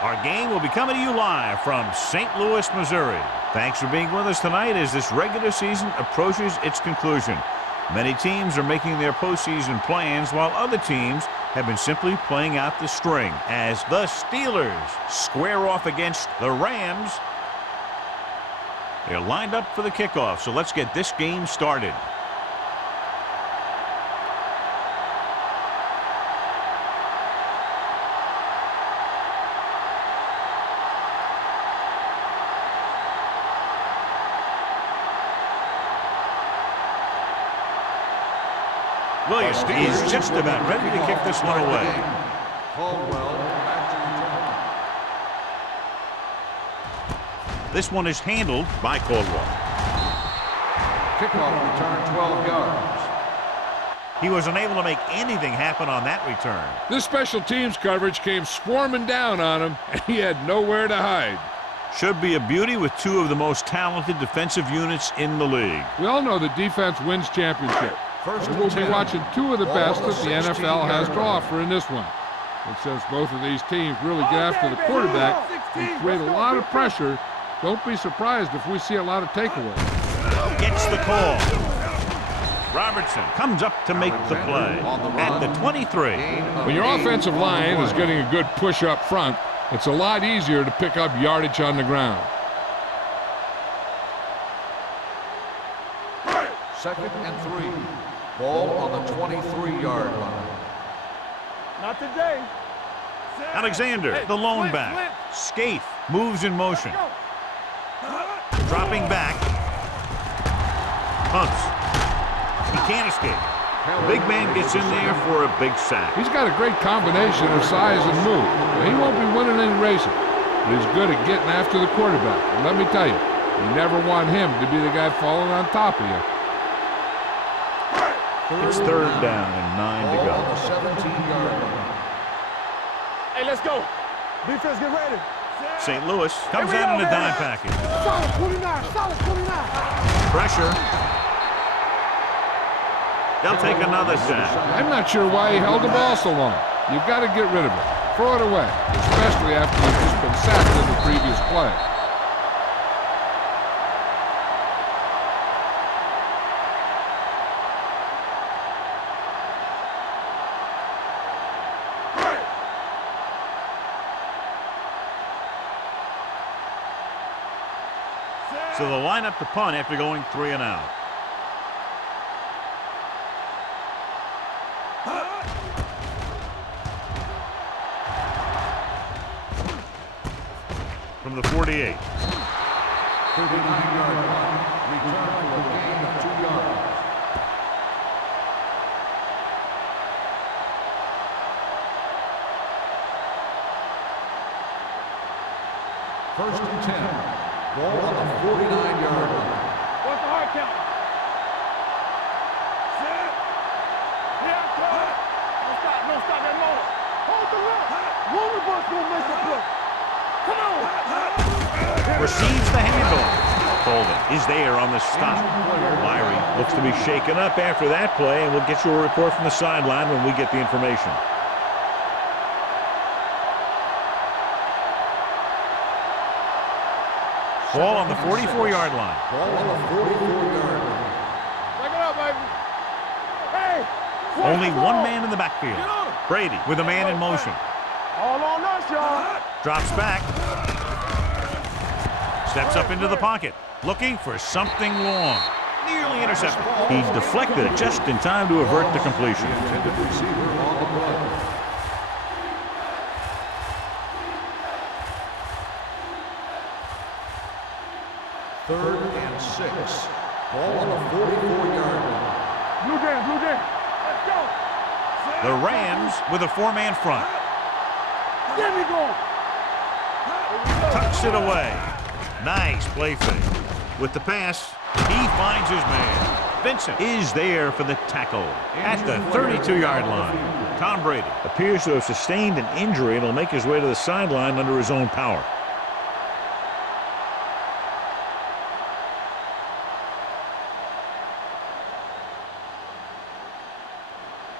Our game will be coming to you live from St. Louis, Missouri. Thanks for being with us tonight as this regular season approaches its conclusion. Many teams are making their postseason plans while other teams have been simply playing out the string as the Steelers square off against the Rams. They're lined up for the kickoff, so let's get this game started. Williams is just about ready to kick this one away. This one is handled by Caldwell. Kickoff return 12 yards. He was unable to make anything happen on that return. This special teams coverage came swarming down on him, and he had nowhere to hide. Should be a beauty with two of the most talented defensive units in the league. We all know that defense wins championships. And we'll be watching two of the best that the NFL has to offer in this one. And since both of these teams really get after the quarterback and create a lot of pressure, don't be surprised if we see a lot of takeaways. Gets the call. Robertson comes up to make the play at the 23. When your offensive line is getting a good push up front, it's a lot easier to pick up yardage on the ground. Second and 3. Ball on the 23-yard line. Not today. Alexander, the lone back. Scaife moves in motion. Dropping back. Punts. He can't escape. The big man gets in there for a big sack. He's got a great combination of size and move. He won't be winning any races, but he's good at getting after the quarterback. And let me tell you, you never want him to be the guy falling on top of you. It's third down and 9 to go. Hey, let's go. Defense, get ready. St. Louis comes out in a dime package. Solid 29, solid 29. Pressure. They'll take another sack. I'm not sure why he held the ball so long. You've got to get rid of it. Throw it away, especially after you've just been sacked in the previous play. So they'll line up to punt after going 3 and out. From the 48. 39-yard line. Return for a gain of 2 yards. First and 10. Ball on the 49-yard line. What's the hard count? Set. Yeah, cut. Don't stop that motor. Hold the rock. One of us gonna make a play. Come on. Receives the handoff. Colvin is there on the stop. Myrie looks to be shaken up after that play, and we'll get you a report from the sideline when we get the information. Ball on the 44-yard line. Ball on the 44-yard line. Back it up, baby. Hey. Only one man in the backfield. Brady with a man in motion. All on us, y'all. Drops back. Steps up into the pocket. Looking for something long. Nearly intercepted. He deflected it just in time to avert the completion. Intended receiver on the play. Third and 6. Ball on the 44-yard line. Blue jam. Let's go. The Rams with a 4-man front. There we go. Tucks it away. Nice play fake. With the pass, he finds his man. Vincent is there for the tackle at the 32-yard line. Tom Brady appears to have sustained an injury and will make his way to the sideline under his own power.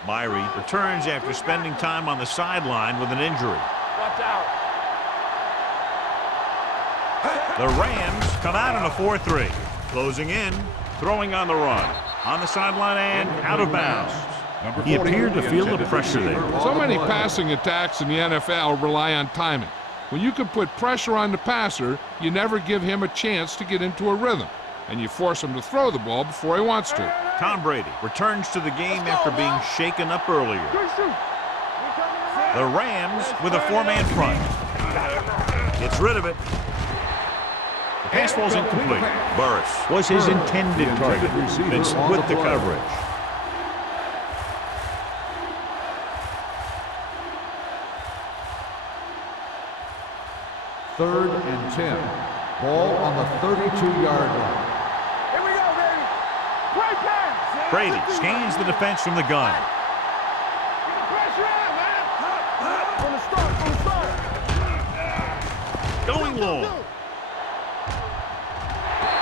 Myrie returns after spending time on the sideline with an injury. Watch out. The Rams come out in a 4-3. Closing in, throwing on the run. On the sideline and out of bounds. He appeared to feel the pressure there. So many passing attacks in the NFL rely on timing. When you can put pressure on the passer, you never give him a chance to get into a rhythm, and you force him to throw the ball before he wants to. Tom Brady returns to the game after being shaken up earlier. The Rams with a 4-man front. Gets rid of it. The pass falls incomplete. Burris was his intended target. Vince with the coverage. Third and 10. Ball on the 32-yard line. Here we go, baby. Play pass. Brady scans the defense from the gun. Get the pressure out, man. From the start. Going long.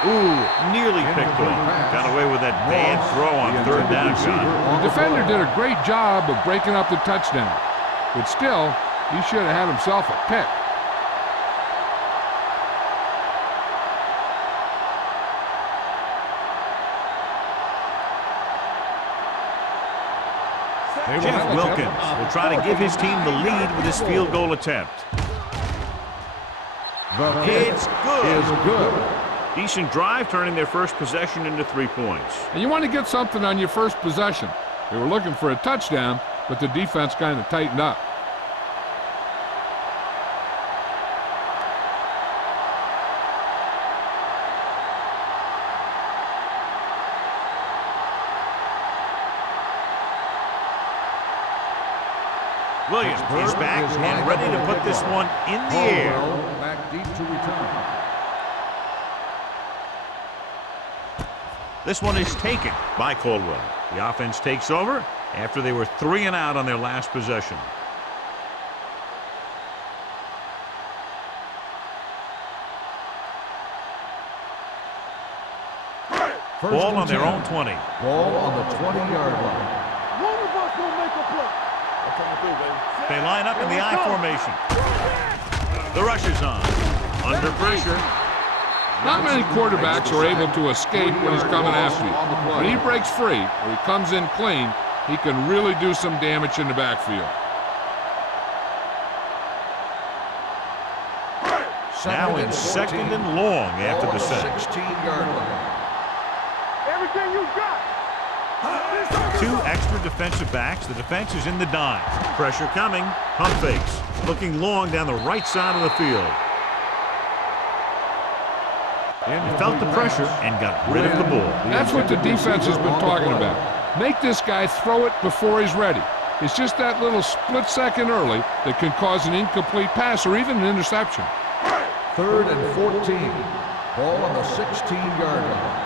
Ooh, nearly picked off. Got away with that bad throw on third down, John. The defender did a great job of breaking up the touchdown, but still, he should have had himself a pick. Jeff Wilkins will try to give his team the lead with his field goal attempt. It's good. Decent drive, turning their first possession into 3 points. And you want to get something on your first possession. They were looking for a touchdown, but the defense kind of tightened up. Williams is back and ready to put this one in the air. Back deep to return. This one is taken by Caldwell. The offense takes over after they were 3 and out on their last possession. Ball on their own 20. Ball on the 20-yard line. One of us will make a play. They line up in the I formation. The rush is on. Under pressure. Not many quarterbacks are able to escape when he's coming after you. When he breaks free or he comes in clean, he can really do some damage in the backfield. Now in second and long after the set. 16-yard line. Everything you got. 2 extra defensive backs. The defense is in the dime. Pressure coming. Pump fakes. Looking long down the right side of the field. He felt the pressure and got rid of the ball. That's what the defense has been talking about. Make this guy throw it before he's ready. It's just that little split second early that can cause an incomplete pass or even an interception. Third and 14. Ball on the 16-yard line.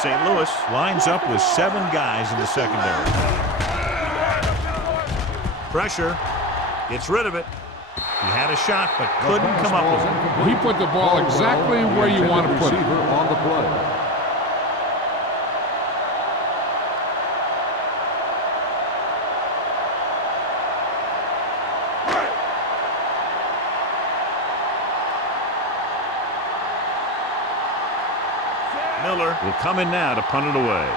St. Louis lines up with 7 guys in the secondary. Pressure. Gets rid of it. He had a shot, but couldn't come up with it. Well, he put the ball exactly where you want to put it. On the play. Miller will come in now to punt it away.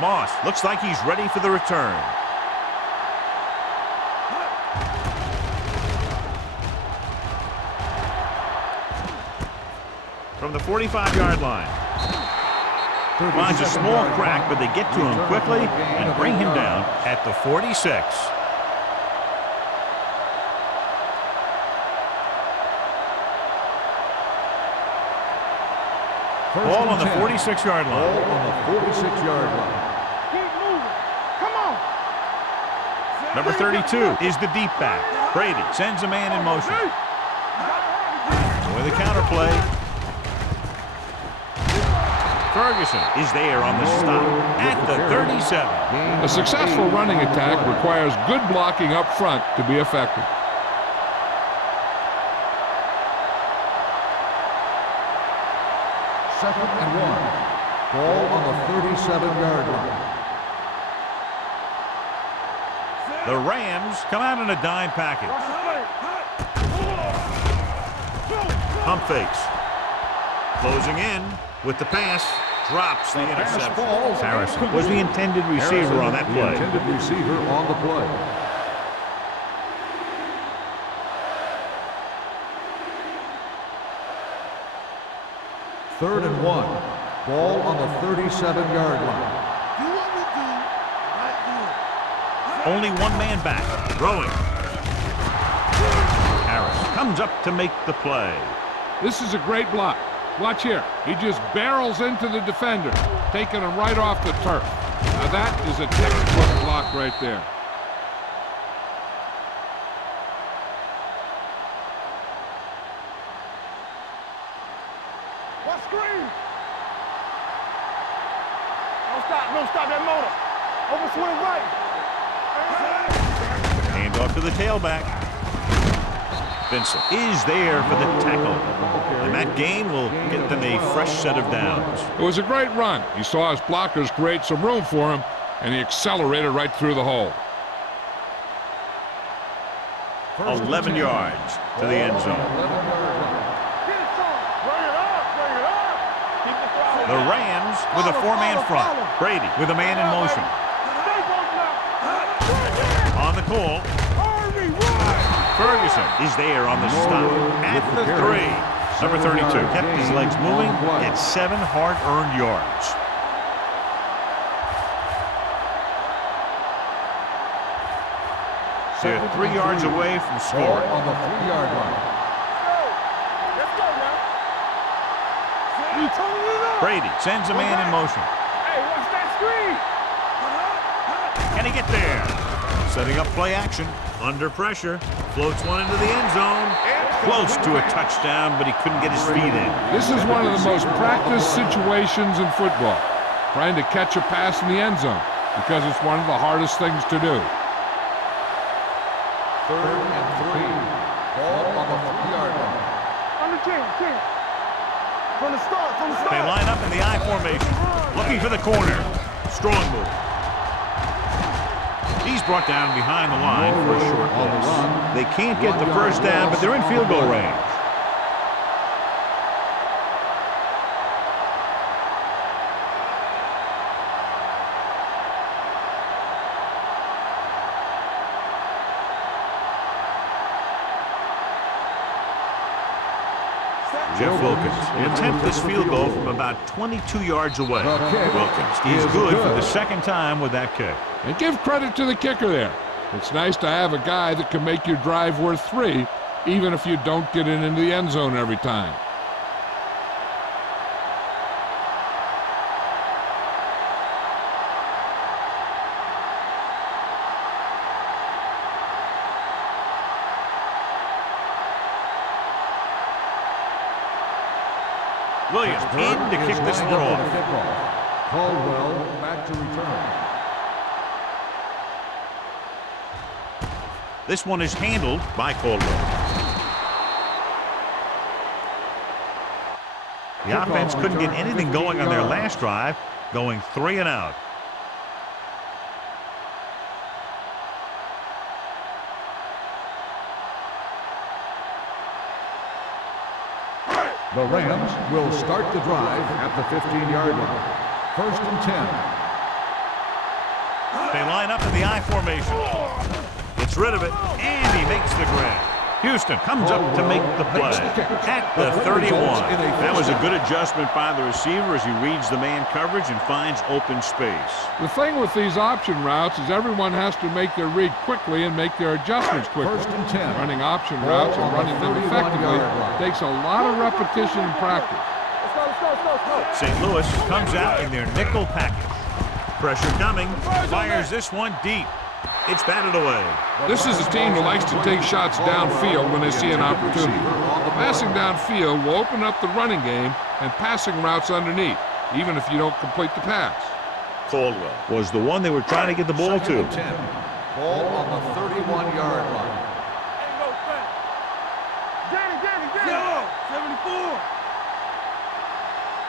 Moss looks like he's ready for the return. From the 45-yard line. Finds a small crack, but they get to him quickly and bring him down at the 46. Ball on the 46-yard line. Ball on the 46-yard line. Keep moving. Come on. Number 32 is the deep back. Brady sends a man in motion. With a counter play. Ferguson is there on the stop at the 37. A successful running attack requires good blocking up front to be effective. Second and 1. Ball on the 37-yard line. The Rams come out in a dime package. Pump fakes. Closing in with the pass. Drops the interception. Harrison was the intended receiver on that play. The intended receiver on the play. Third and 1. Ball on the 37-yard line. Do what we do, right here. Only one man back. Throwing. Harris comes up to make the play. This is a great block. Watch here. He just barrels into the defender, taking him right off the turf. Now that is a textbook block right there. What screen? Don't stop that motor. Over swing right. Hand off to the tailback. Vincent is there for the tackle. And that gain will get them a fresh set of downs. It was a great run. He saw his blockers create some room for him, and he accelerated right through the hole. 11 yards to the end zone. The Rams with a four-man front. Brady with a man in motion. On the call. Ferguson is there on the stop at the 3. Number 32 kept his legs moving at 7 hard-earned yards. They're 3 yards away from scoring. On the 3-yard line. Let's go now. You turning it up. Brady sends a man in motion. Hey, watch that screen. Can he get there? Setting up play action. Under pressure. Floats one into the end zone. Close to a touchdown, but he couldn't get his feet in. This is one of the most practiced situations in football, trying to catch a pass in the end zone, because it's one of the hardest things to do. Third and 3. Ball on the 3-yard line. On the 10. From the start. They line up in the I formation, looking for the corner. Strong move. He's brought down behind the line for a short loss. They can't get the first down, but they're in field goal range. Jeff Wilkins will attempt this field goal from about 22 yards away. Wilkins is good for the second time with that kick. And give credit to the kicker there. It's nice to have a guy that can make your drive worth 3, even if you don't get it into the end zone every time. Williams in to kick this one off. Caldwell back to return. This one is handled by Caldwell. The offense couldn't get anything going on their last drive, going 3 and out. The Rams will start the drive at the 15-yard line. First and 10. They line up in the I formation. Gets rid of it, and he makes the grab. Houston comes up to make the play at the 31. That was a good adjustment by the receiver as he reads the man coverage and finds open space. The thing with these option routes is everyone has to make their read quickly and make their adjustments quickly. First and 10. Running option routes and running them effectively takes a lot of repetition and practice. St. Louis comes out in their nickel package. Pressure coming, fires this one deep. It's batted away. This is a team that likes to take shots downfield when they see an opportunity. Passing downfield will open up the running game and passing routes underneath, even if you don't complete the pass. Caldwell was the one they were trying to get the ball to. 10. Ball on the 31-yard line. Danny. 74.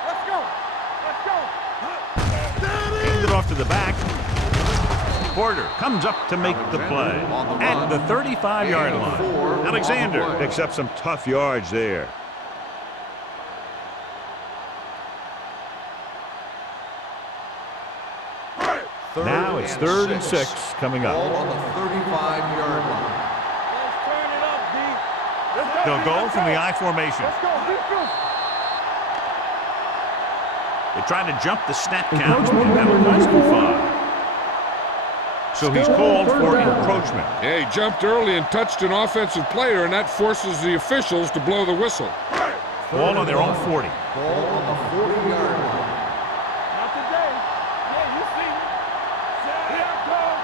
Let's go. Hand it off to the back. Porter comes up to make the play at the 35-yard line. Alexander picks up some tough yards there. Now it's 3rd and 6 coming up. Ball on the 35-yard line. Let's turn it up, D. Let's go, They'll D, go let's from go. the I formation. Let's go, defense. They're trying to jump the snap count, and that'll cost them 5. So he's called for encroachment. Yeah, he jumped early and touched an offensive player, and that forces the officials to blow the whistle. Ball on their own 40. Ball on the 40-yard line. Not today. Yeah, you see me. Here I come.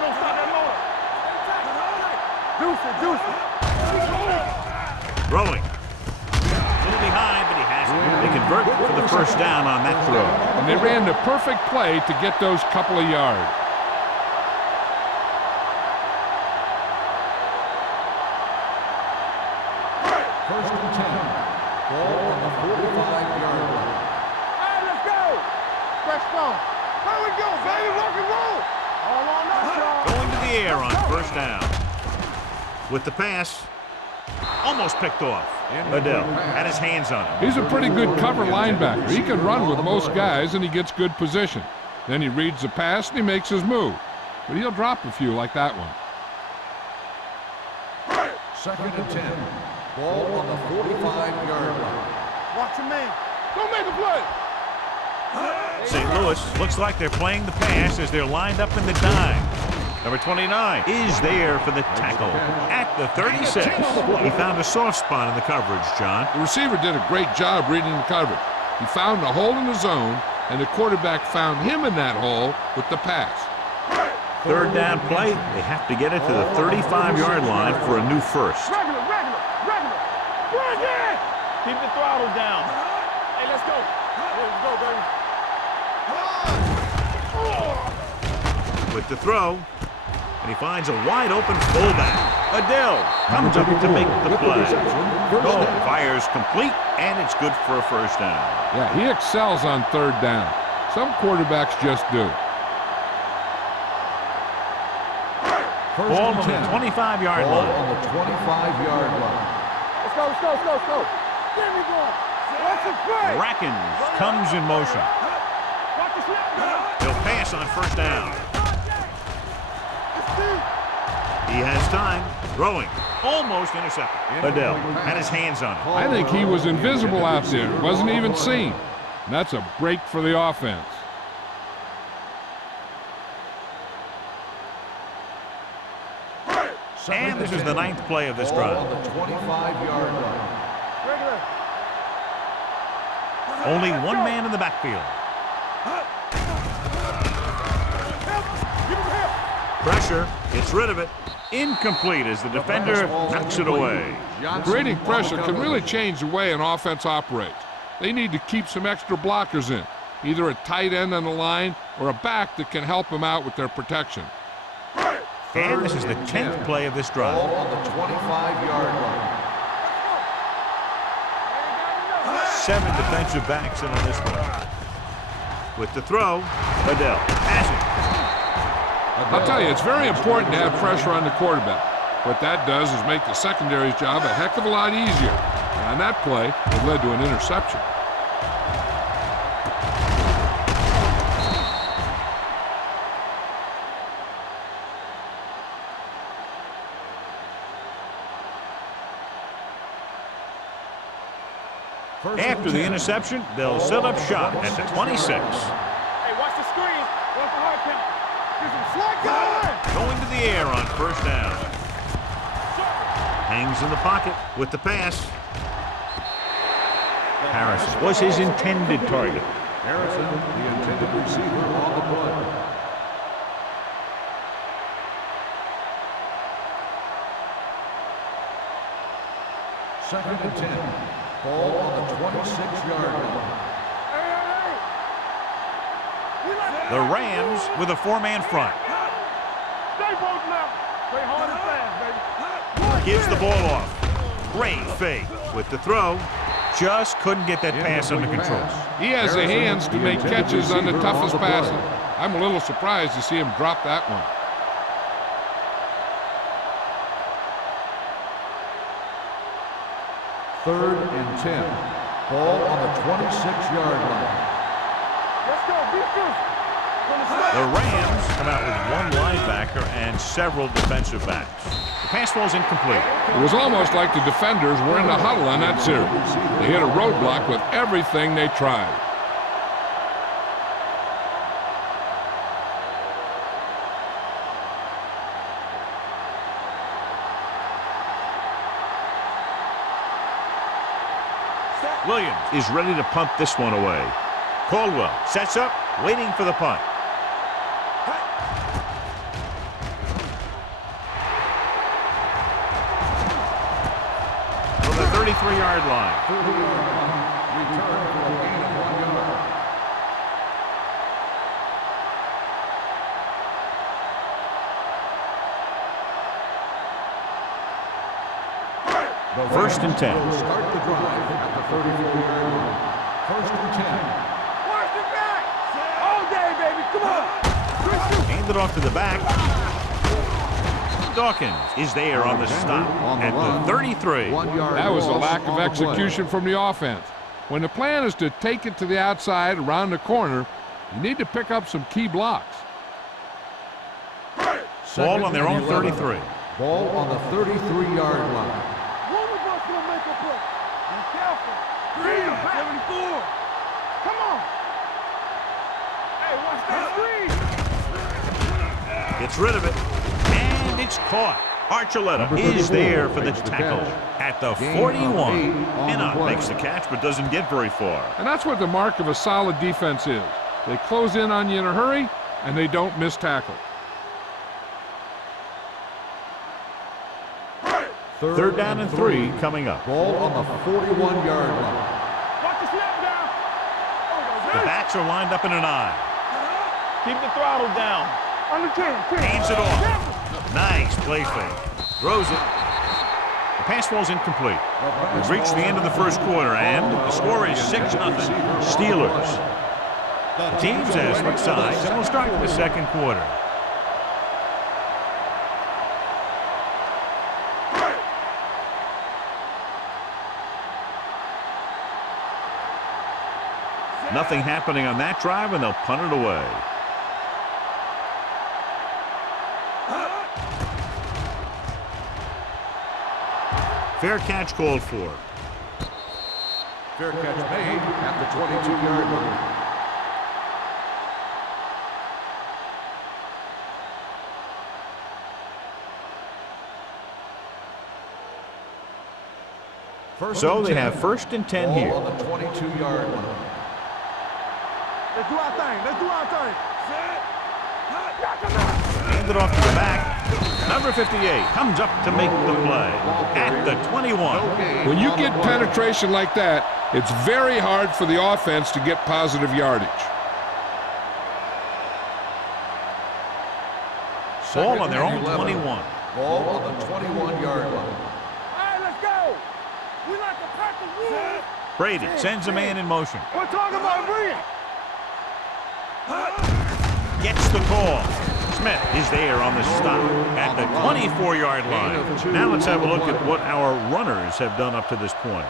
Don't stop that motor. Deuce it, deuce it. Throwing. A little behind, but he has it. They convert for the first down on that throw. And they ran the perfect play to get those couple of yards. First and 10. Ball on the 45-yard line. Hey, let's go. Fresh start. Here we go, baby. Rock and roll. All on us, y'all. Going to the air on first down. With the pass, almost picked off. Adele had his hands on it. He's a pretty good cover linebacker. He can run with most guys, and he gets good position. Then he reads the pass, and he makes his move. But he'll drop a few like that one. Second and 10. Ball on the 45-yard line. Watch your man. Don't make a play. St. Louis looks like they're playing the pass as they're lined up in the dime. Number 29 is there for the tackle at the 36. He found a soft spot in the coverage, John. The receiver did a great job reading the coverage. He found a hole in the zone, and the quarterback found him in that hole with the pass. 3rd down play. They have to get it to the 35-yard line for a new first. Regular. Bring it. Keep the throttle down. Hey, let's go. Let's go, baby. With the throw, and he finds a wide-open fullback. Adele comes up to make the play. No, fires complete, and it's good for a first down. Yeah, he excels on 3rd down. Some quarterbacks just do. First Ball and on the 10. 25-yard Ball line. on the 25-yard line. Let's go. Get me going. Watch the play. Rackens comes in motion. Watch the snap. He'll pass on first down. He has time. Throwing. Almost intercepted. Adele had his hands on it. I think he was invisible out there. Wasn't even seen. And that's a break for the offense. And this is the 9th play of this Ball drive. on the 25-yard line. Regular. Only one man in the backfield. Give him help. Pressure. Gets rid of it. Incomplete as the defender knocks it away. Creating pressure can really change the way an offense operates. They need to keep some extra blockers in, either a tight end on the line or a back that can help them out with their protection. And this is the 10th play of this drive. Ball on the 25-yard line. 7 defensive backs in on this one. With the throw, Adele has it. I'll tell you, it's very important to have pressure on the quarterback. What that does is make the secondary's job a heck of a lot easier. And on that play, it led to an interception. After the interception, they'll set up shop at the 26. Hey, watch the screen. Watch the hard count. Get some slack going. Going to the air on first down. Hangs in the pocket with the pass. Harrison was his intended target. Harrison, the intended receiver on the play. Second and 10. Ball on the 26-yard line. The Rams with a 4-man front. Stay both now. Play hard and fast, baby. Gives the ball off. Great fake with the throw. Just couldn't get that pass under control. He has the hands to make catches on the toughest passes. I'm a little surprised to see him drop that one. Third and 10. Ball on the 26-yard line. Let's go. Defense. From the start. The Rams come out with one linebacker and several defensive backs. The pass ball's incomplete. It was almost like the defenders were in the huddle on that series. They hit a roadblock with everything they tried. Williams is ready to punt this one away. Caldwell sets up, waiting for the punt. From the 33-yard line. Return for a gain of 1 yard. First and 10. Will start the drive at the 34-yard line. First and 10. Watch it back. All day, baby. Come on. Hand it off to the back. Dawkins is there on the stop at the 33. That was a lack of execution from the offense. When the plan is to take it to the outside around the corner, you need to pick up some key blocks. Ball on their own 33. Ball on the 33-yard line. One of us will make a play. Be careful. 74. Come on. Hey, watch that screen. Gets rid of it. And it's caught. Archuleta is there for the tackle at the 41. Pinnock makes the catch but doesn't get very far. And that's what the mark of a solid defense is. They close in on you in a hurry, and they don't miss tackle. Third down and 3 coming up. Ball on the 41-yard line. Watch the snap down. The backs are lined up in an I. Keep the throttle down. Under 10. Hands it off. Nice play fake. Throws it. The pass ball's incomplete. We've reached the end of the first quarter, and the score is 6-0. Steelers. The teams have switched sides, and we'll start the second quarter. Nothing happening on that drive, and they'll punt it away. Fair catch called for. Fair catch made at the 22-yard line. So they have first and 10 here. Ball on the 22-yard line. Let's do our thing. Let's do our thing. Hand it off to the back. Number 58 comes up to make the play at the 21. When you get penetration like that, it's very hard for the offense to get positive yardage. Ball on their own 21. Ball on the 21-yard line. All right, let's go. We like to practice rules. Brady sends a man in motion. We're talking about brilliant. Gets the call. Smith is there on the stop at the 24-yard line. Now let's have a look at what our runners have done up to this point.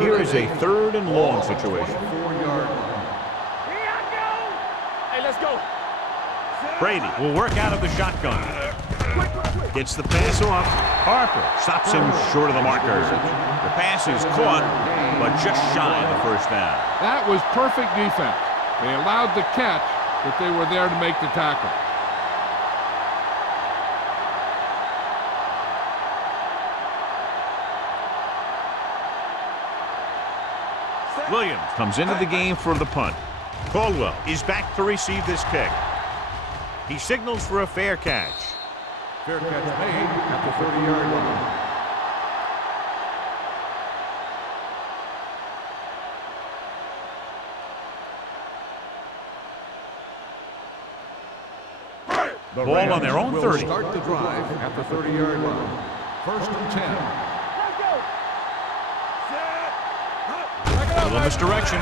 Here is a third and long situation. 4-yard line. Here I go. Hey, let's go. Brady will work out of the shotgun. Gets the pass off. Harper stops him short of the marker. The pass is caught, but just shy of the first down. That was perfect defense. They allowed the catch, but they were there to make the tackle. Williams comes into the game for the punt. Caldwell is back to receive this kick. He signals for a fair catch. Fair catch made at the 30-yard line. The Ball on their own will 30. Start the drive at the 30-yard line. First and 10. Let's go. Little misdirection.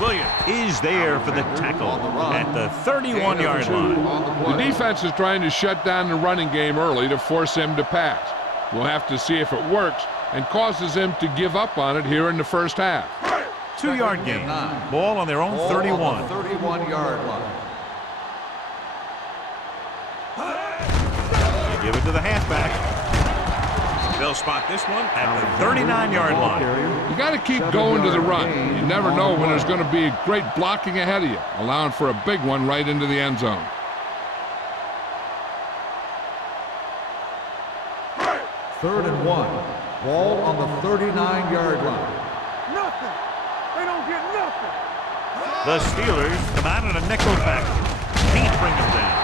Williams is there for the tackle at the 31-yard line. The defense is trying to shut down the running game early to force him to pass. We'll have to see if it works and causes them to give up on it here in the first half. 2-yard gain. Ball on their own 31. 31-yard line. They give it to the halfback. They'll spot this one at the 39-yard line. You got to keep going to the run. You never know when there's going to be great blocking ahead of you, allowing for a big one right into the end zone. Third and 1. Ball on the 39-yard line. Nothing. They don't get nothing. The Steelers come out in a nickel package. Can't bring them down.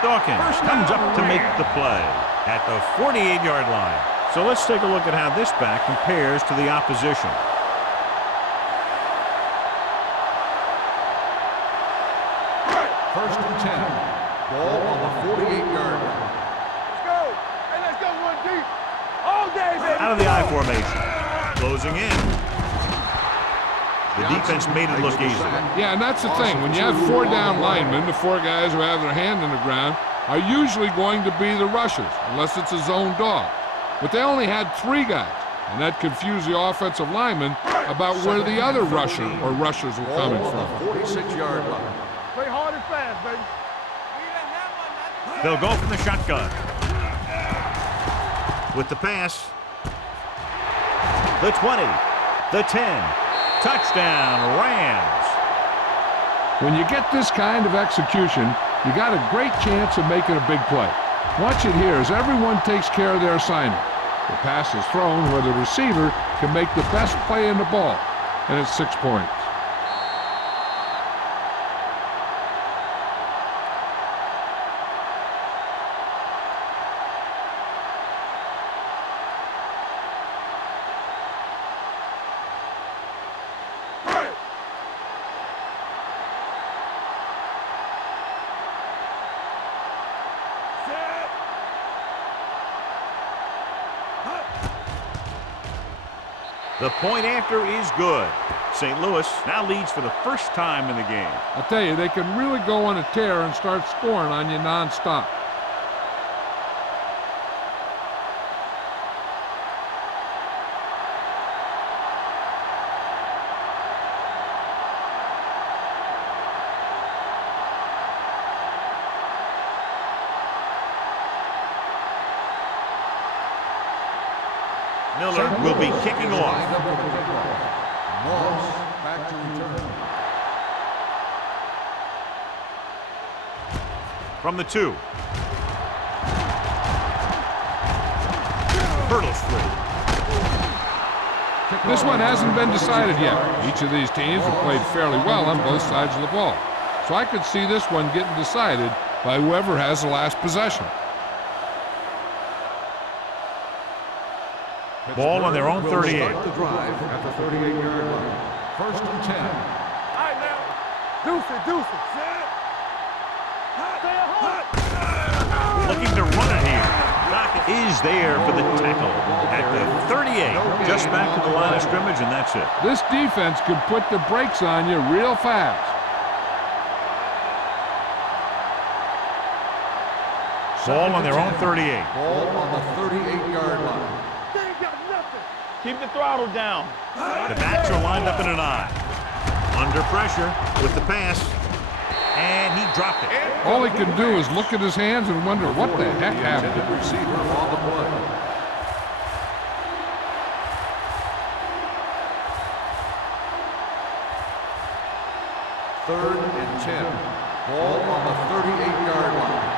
Dawkins comes up to make the play at the 48-yard line. So let's take a look at how this back compares to the opposition. First and 10. Ball on the 48-yard line. Let's go. Hey, let's go one deep. All day, baby. Out of the I formation. Closing in. The defense made it look easy. Yeah, and that's the thing. When you have 4 down linemen, the 4 guys who have their hand in the ground are usually going to be the rushers, unless it's a zone dog. But they only had 3 guys, and that confused the offensive linemen about where the other rusher or rushers were coming from. 46-yard line. Play hard and fast, baby. They'll go from the shotgun. With the pass. The 20. The 10. Touchdown, Rams. When you get this kind of execution, you got a great chance of making a big play. Watch it here as everyone takes care of their assignment. The pass is thrown where the receiver can make the best play in the ball, and it's 6 points. The point after is good. St. Louis now leads for the first time in the game. I'll tell you, they can really go on a tear and start scoring on you nonstop. Miller will be kicking off. Moss back to return. From the 2. Hurdles free. This one hasn't been decided yet. Each of these teams have played fairly well on both sides of the ball. So I could see this one getting decided by whoever has the last possession. Ball on their own 38. Start the drive at the 38-yard line. First and 10. All right, now. Deuce it, deuce it. Stay hot. Looking to run it here. Dockett is there for the tackle at the 38. Just back to the line of scrimmage, and that's it. This defense can put the brakes on you real fast. Ball on their own 38. Ball on the 38-yard line. They ain't got nothing. Keep the throttle down. The backs are lined up in an I. Under pressure with the pass. And he dropped it. All he can do is look at his hands and wonder what the heck happened. Intended receiver on the play. Third and 10. Ball on the 38-yard line.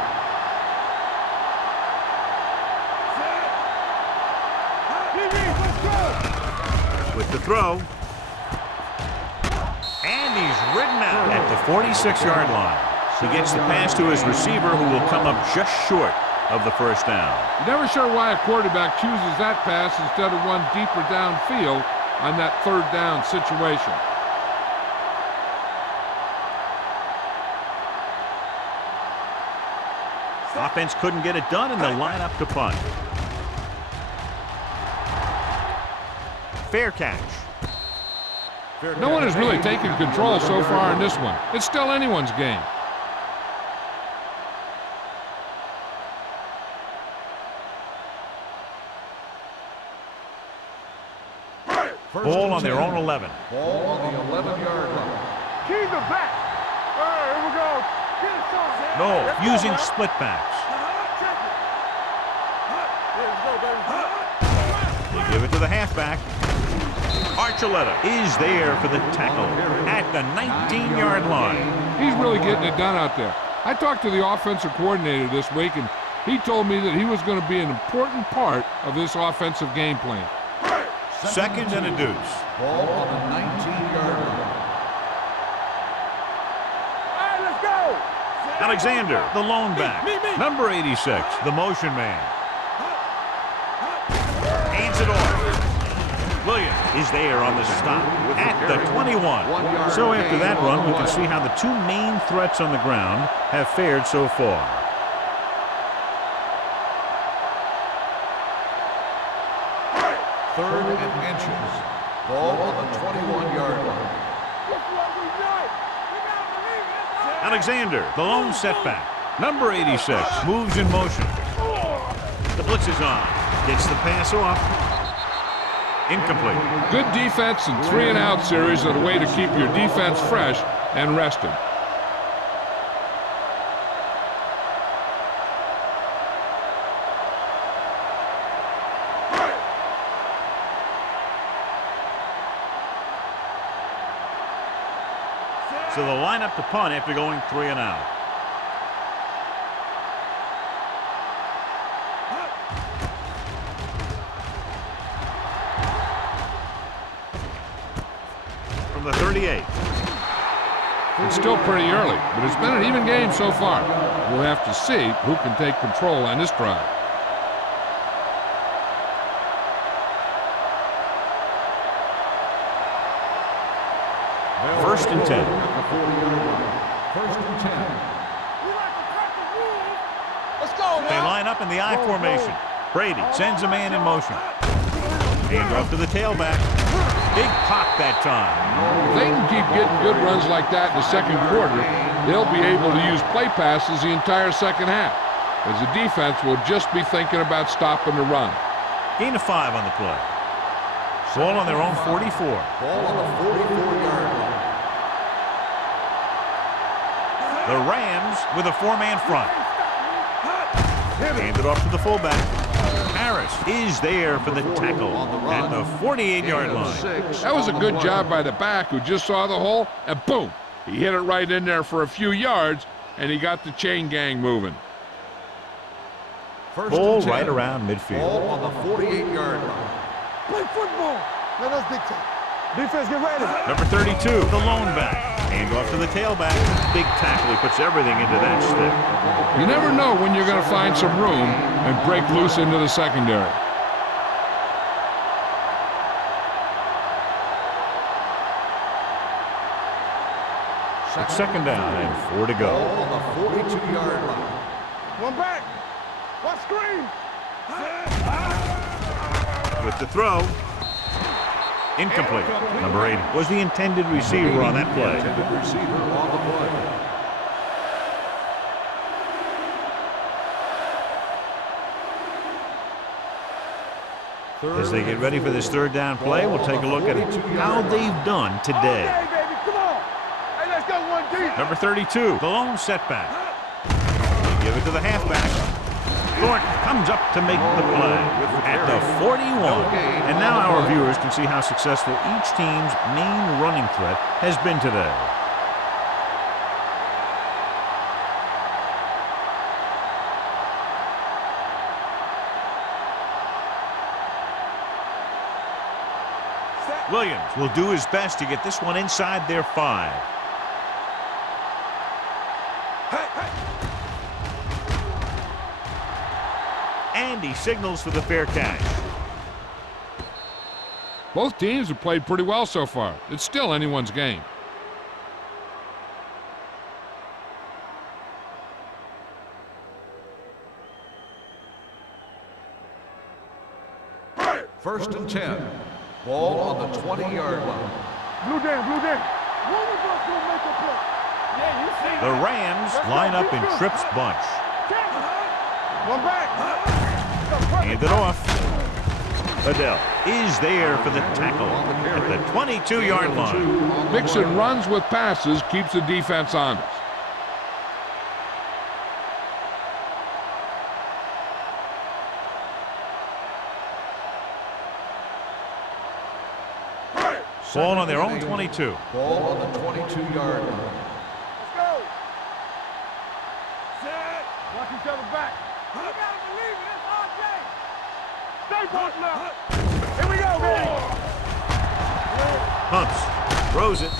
With the throw. And he's ridden out at the 46-yard line. He gets the pass to his receiver, who will come up just short of the first down. You're never sure why a quarterback chooses that pass instead of one deeper downfield on that third down situation. Offense couldn't get it done, and they'll line up to punt. Fair catch. No one has really taken control so far in this one. It's still anyone's game. Ball on their own 11. Ball on the 11-yard line. Keys are back. All right, here we go. Get it, son. No, Let's go, using man. split backs. Check it. Here we go, baby. They give it to the halfback. Archuleta is there for the tackle at the 19-yard line. He's really getting it done out there. I talked to the offensive coordinator this week, and he told me that he was going to be an important part of this offensive game plan. Second and a deuce. Ball on the 19-yard line. All right, let's go. Alexander, the lone back. Number 86, the motion man. Hands it off. Williams is there on the stop at the 21. So after that run, we can see how the two main threats on the ground have fared so far. Third and inches. Ball on the 21-yard line. This is what we like. We gotta believe it. Alexander, the lone setback. Number 86 moves in motion. The blitz is on. Gets the pass off. Incomplete. Good defense and 3-and-out series are the way to keep your defense fresh and rested. So they'll line up to punt after going 3-and-out. From the 38. It's still pretty early, but it's been an even game so far. We'll have to see who can take control on this drive. First and 10. First and 10. We like to cut the rules. Let's go, They man. line up in the I formation. Brady sends a man in motion. Hand off to the tailback. Big pop that time. If they can keep getting good runs like that in the second quarter, they'll be able to use play passes the entire second half, as the defense will just be thinking about stopping the run. Gain of 5 on the play. Ball on their own 44. Ball on the 44-yard line. The Rams with a 4-man front. Hand it off to the fullback. Harris is there for the tackle at the 48-yard line. That was a good job by the back who just saw the hole, and boom, he hit it right in there for a few yards, and he got the chain gang moving. First Ball and 10. right around midfield. Ball on the 48-yard line. Play football. Let us dictate. Defense, get ready. Number 32, the lone back. Hand off to the tailback. Big tackle. He puts everything into that stick. You never know when you're going to find some room and break loose into the secondary. It's second down and 4 to go. Ball on the 42-yard line. One back. One screen. With the throw. Incomplete. Number 8 was the intended receiver on that play. Intended receiver on the play. As they get ready for this third down play, we'll take a look at how they've done today. Okay, baby, come on. Hey, let's go one deep. Number 32, the lone setback. They give it to the halfback. Thornton comes up to make the play at the 41. And now our viewers can see how successful each team's main running threat has been today. Williams will do his best to get this one inside their 5. And he signals for the fair catch. Both teams have played pretty well so far. It's still anyone's game. First and 10. Ball on the 20-yard line. Blue down, blue down. One of us will make a play. Yeah, you see. The Rams line up in Tripp's bunch. One back. Hand it off. Adele is there for the tackle at the 22-yard line. Mixing runs with passes keeps the defense honest. Ball on their own 22. Ball on the 22-yard line. Let's go. Set. Watch each other back. You gotta believe it. It's RJ. Stay ball now. Here we go, man. Hunts. Throws it.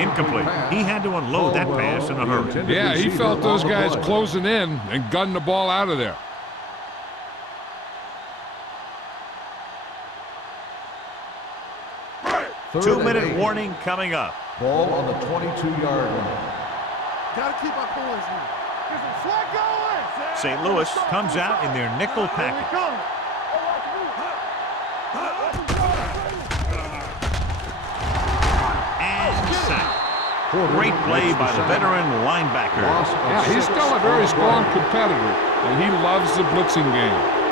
Incomplete. He had to unload that pass in a hurry. Yeah, he felt those guys closing in and gunned the ball out of there. Two-minute warning coming up. Ball on the 22-yard line. Gotta keep our boys here. Get some slack going. St. Louis comes out in their nickel Here we package. come. And sack. Great play by the veteran linebacker. Yeah, he's still a very strong competitor, and he loves the blitzing game.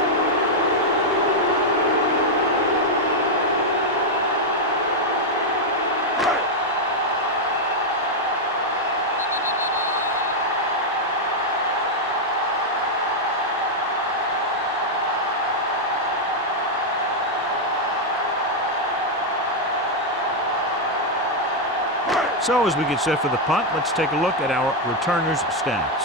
So as we get set for the punt, let's take a look at our returners' stats.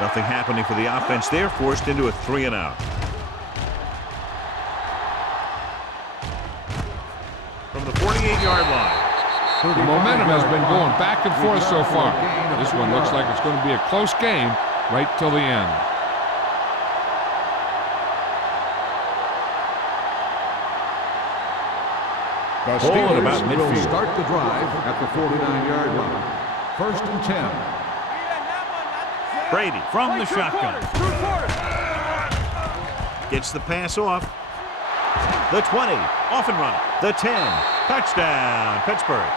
Nothing happening for the offense there, forced into a 3-and-out. From the 48-yard line. The momentum has been going back and forth so far. This one looks like it's going to be a close game right till the end. The Ball at about Steelers will midfield. start the drive at the 49-yard line. 1st and 10. Brady from the shotgun. Gets the pass off. The 20, off and running. The 10, touchdown, Pittsburgh.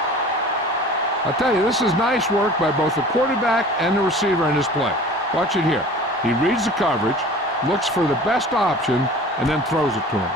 I'll tell you, this is nice work by both the quarterback and the receiver in this play. Watch it here. He reads the coverage, looks for the best option, and then throws it to him.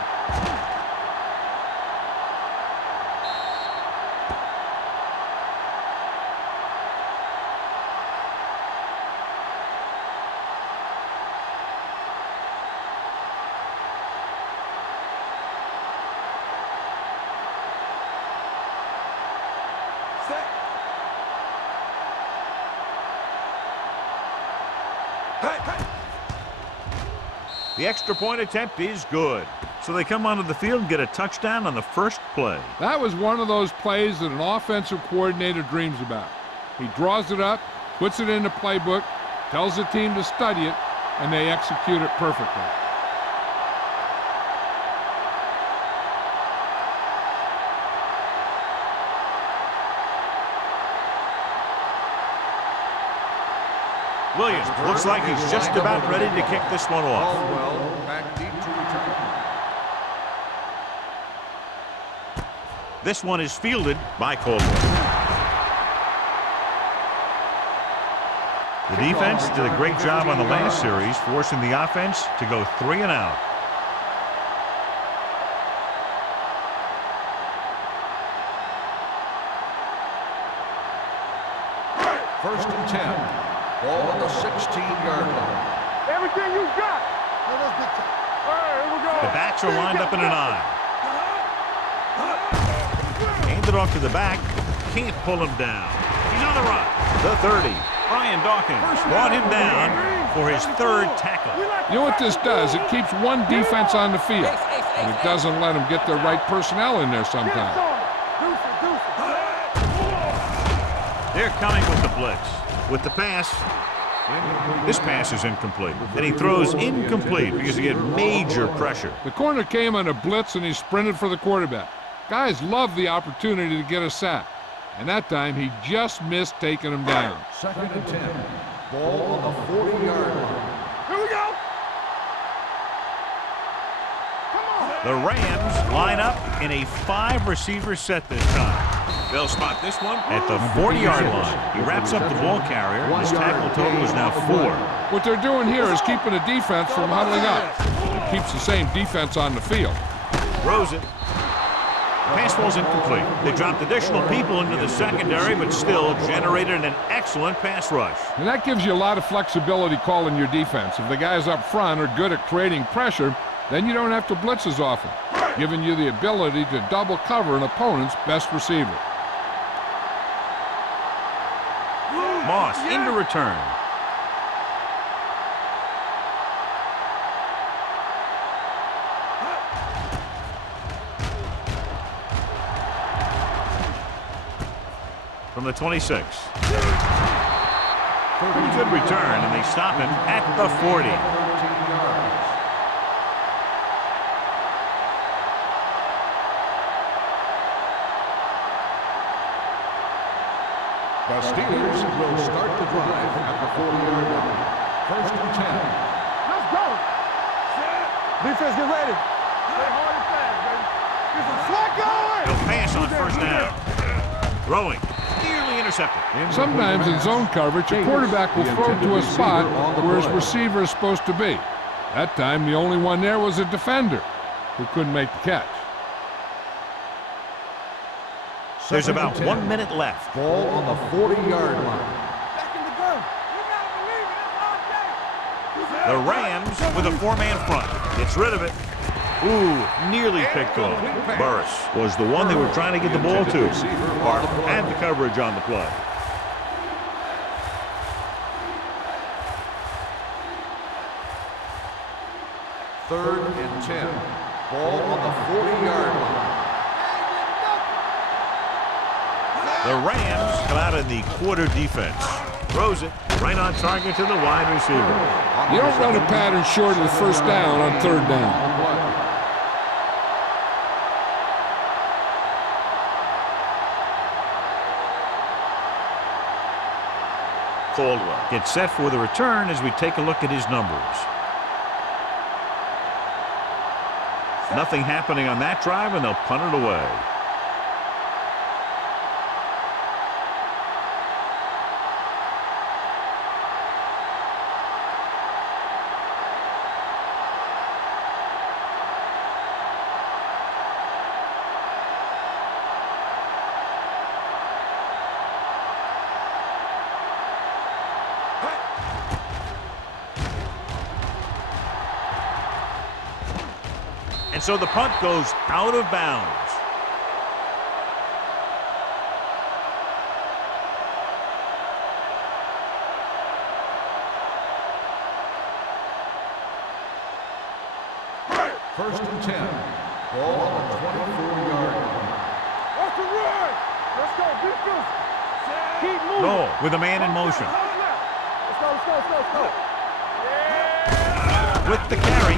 The extra point attempt is good. So they come onto the field and get a touchdown on the first play. That was one of those plays that an offensive coordinator dreams about. He draws it up, puts it in the playbook, tells the team to study it, and they execute it perfectly. Williams looks like he's just about ready to kick this one off. Caldwell back deep to return. This one is fielded by Caldwell. The defense did a great job on the last series, forcing the offense to go 3-and-out. First and 10. Ball on the 16-yard line. Everything you got. All right, here we go. The backs are lined up in an eye. Hands it off to the back. Can't pull him down. He's on the run. The 30. Brian Dawkins brought him down for his third tackle. You know what this does? It keeps one defense on the field, and it doesn't let them get the right personnel in there sometimes. They're coming with the blitz. With the pass, this pass is incomplete. And he throws incomplete because he had major pressure. The corner came on a blitz, and he sprinted for the quarterback. Guys love the opportunity to get a sack. And that time, he just missed taking him down. 2nd and 10. Ball on the 40-yard line. Here we go. The Rams line up in a 5-receiver set this time. They'll spot this one at the 40-yard line. He wraps up the ball carrier. His tackle total is now 4. What they're doing here is keeping the defense from huddling up. It keeps the same defense on the field. Throws it. Pass falls incomplete. They dropped additional people into the secondary, but still generated an excellent pass rush. And that gives you a lot of flexibility calling your defense. If the guys up front are good at creating pressure, then you don't have to blitz as often, giving you the ability to double cover an opponent's best receiver. Moss into return. From the 26. Pretty good return, and they stop him at the 40. The Steelers will start the drive at the 40-yard line. 1st and 10. Let's go. Defense, get ready. Stay hard and fast, baby. Get some slack going. He'll pass on 1st down. Throwing. Nearly intercepted. Sometimes in zone coverage, a quarterback will throw to a spot where his receiver is supposed to be. That time, the only one there was a defender who couldn't make the catch. There's about 1 minute left. Ball on the 40-yard line. Back in the gun. You gotta believe it. That's The Rams with a 4-man front. Gets rid of it. Ooh, nearly picked off. Burris was the one they were trying to get the ball to. Park had the coverage on the play. Third and 10. Ball on the 40-yard line. The Rams come out in the quarter defense. Throws it right on target to the wide receiver. You don't run a pattern short of the 1st down on 3rd down. Caldwell gets set for the return as we take a look at his numbers. Nothing happening on that drive, and they'll punt it away. And so the punt goes out of bounds. First and 10. Ball on the 24-yard line. Watch the run. Let's go. Defense. Keep moving. No, with a man in motion. Let's go. With the carry,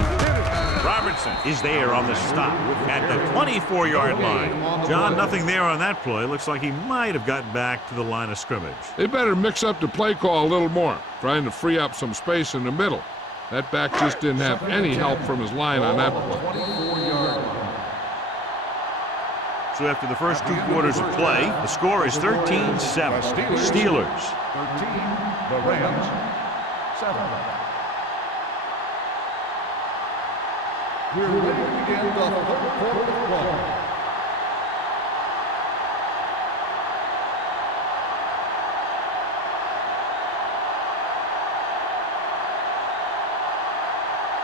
Robertson is there on the stop at the 24-yard line. John, nothing there on that play. Looks like he might have gotten back to the line of scrimmage. They better mix up the play call a little more, trying to free up some space in the middle. That back just didn't have any help from his line on that play. So after the first 2 quarters of play, the score is 13-7. Steelers. 13, the Rams, 7. We're ready to begin the 3rd quarter of play.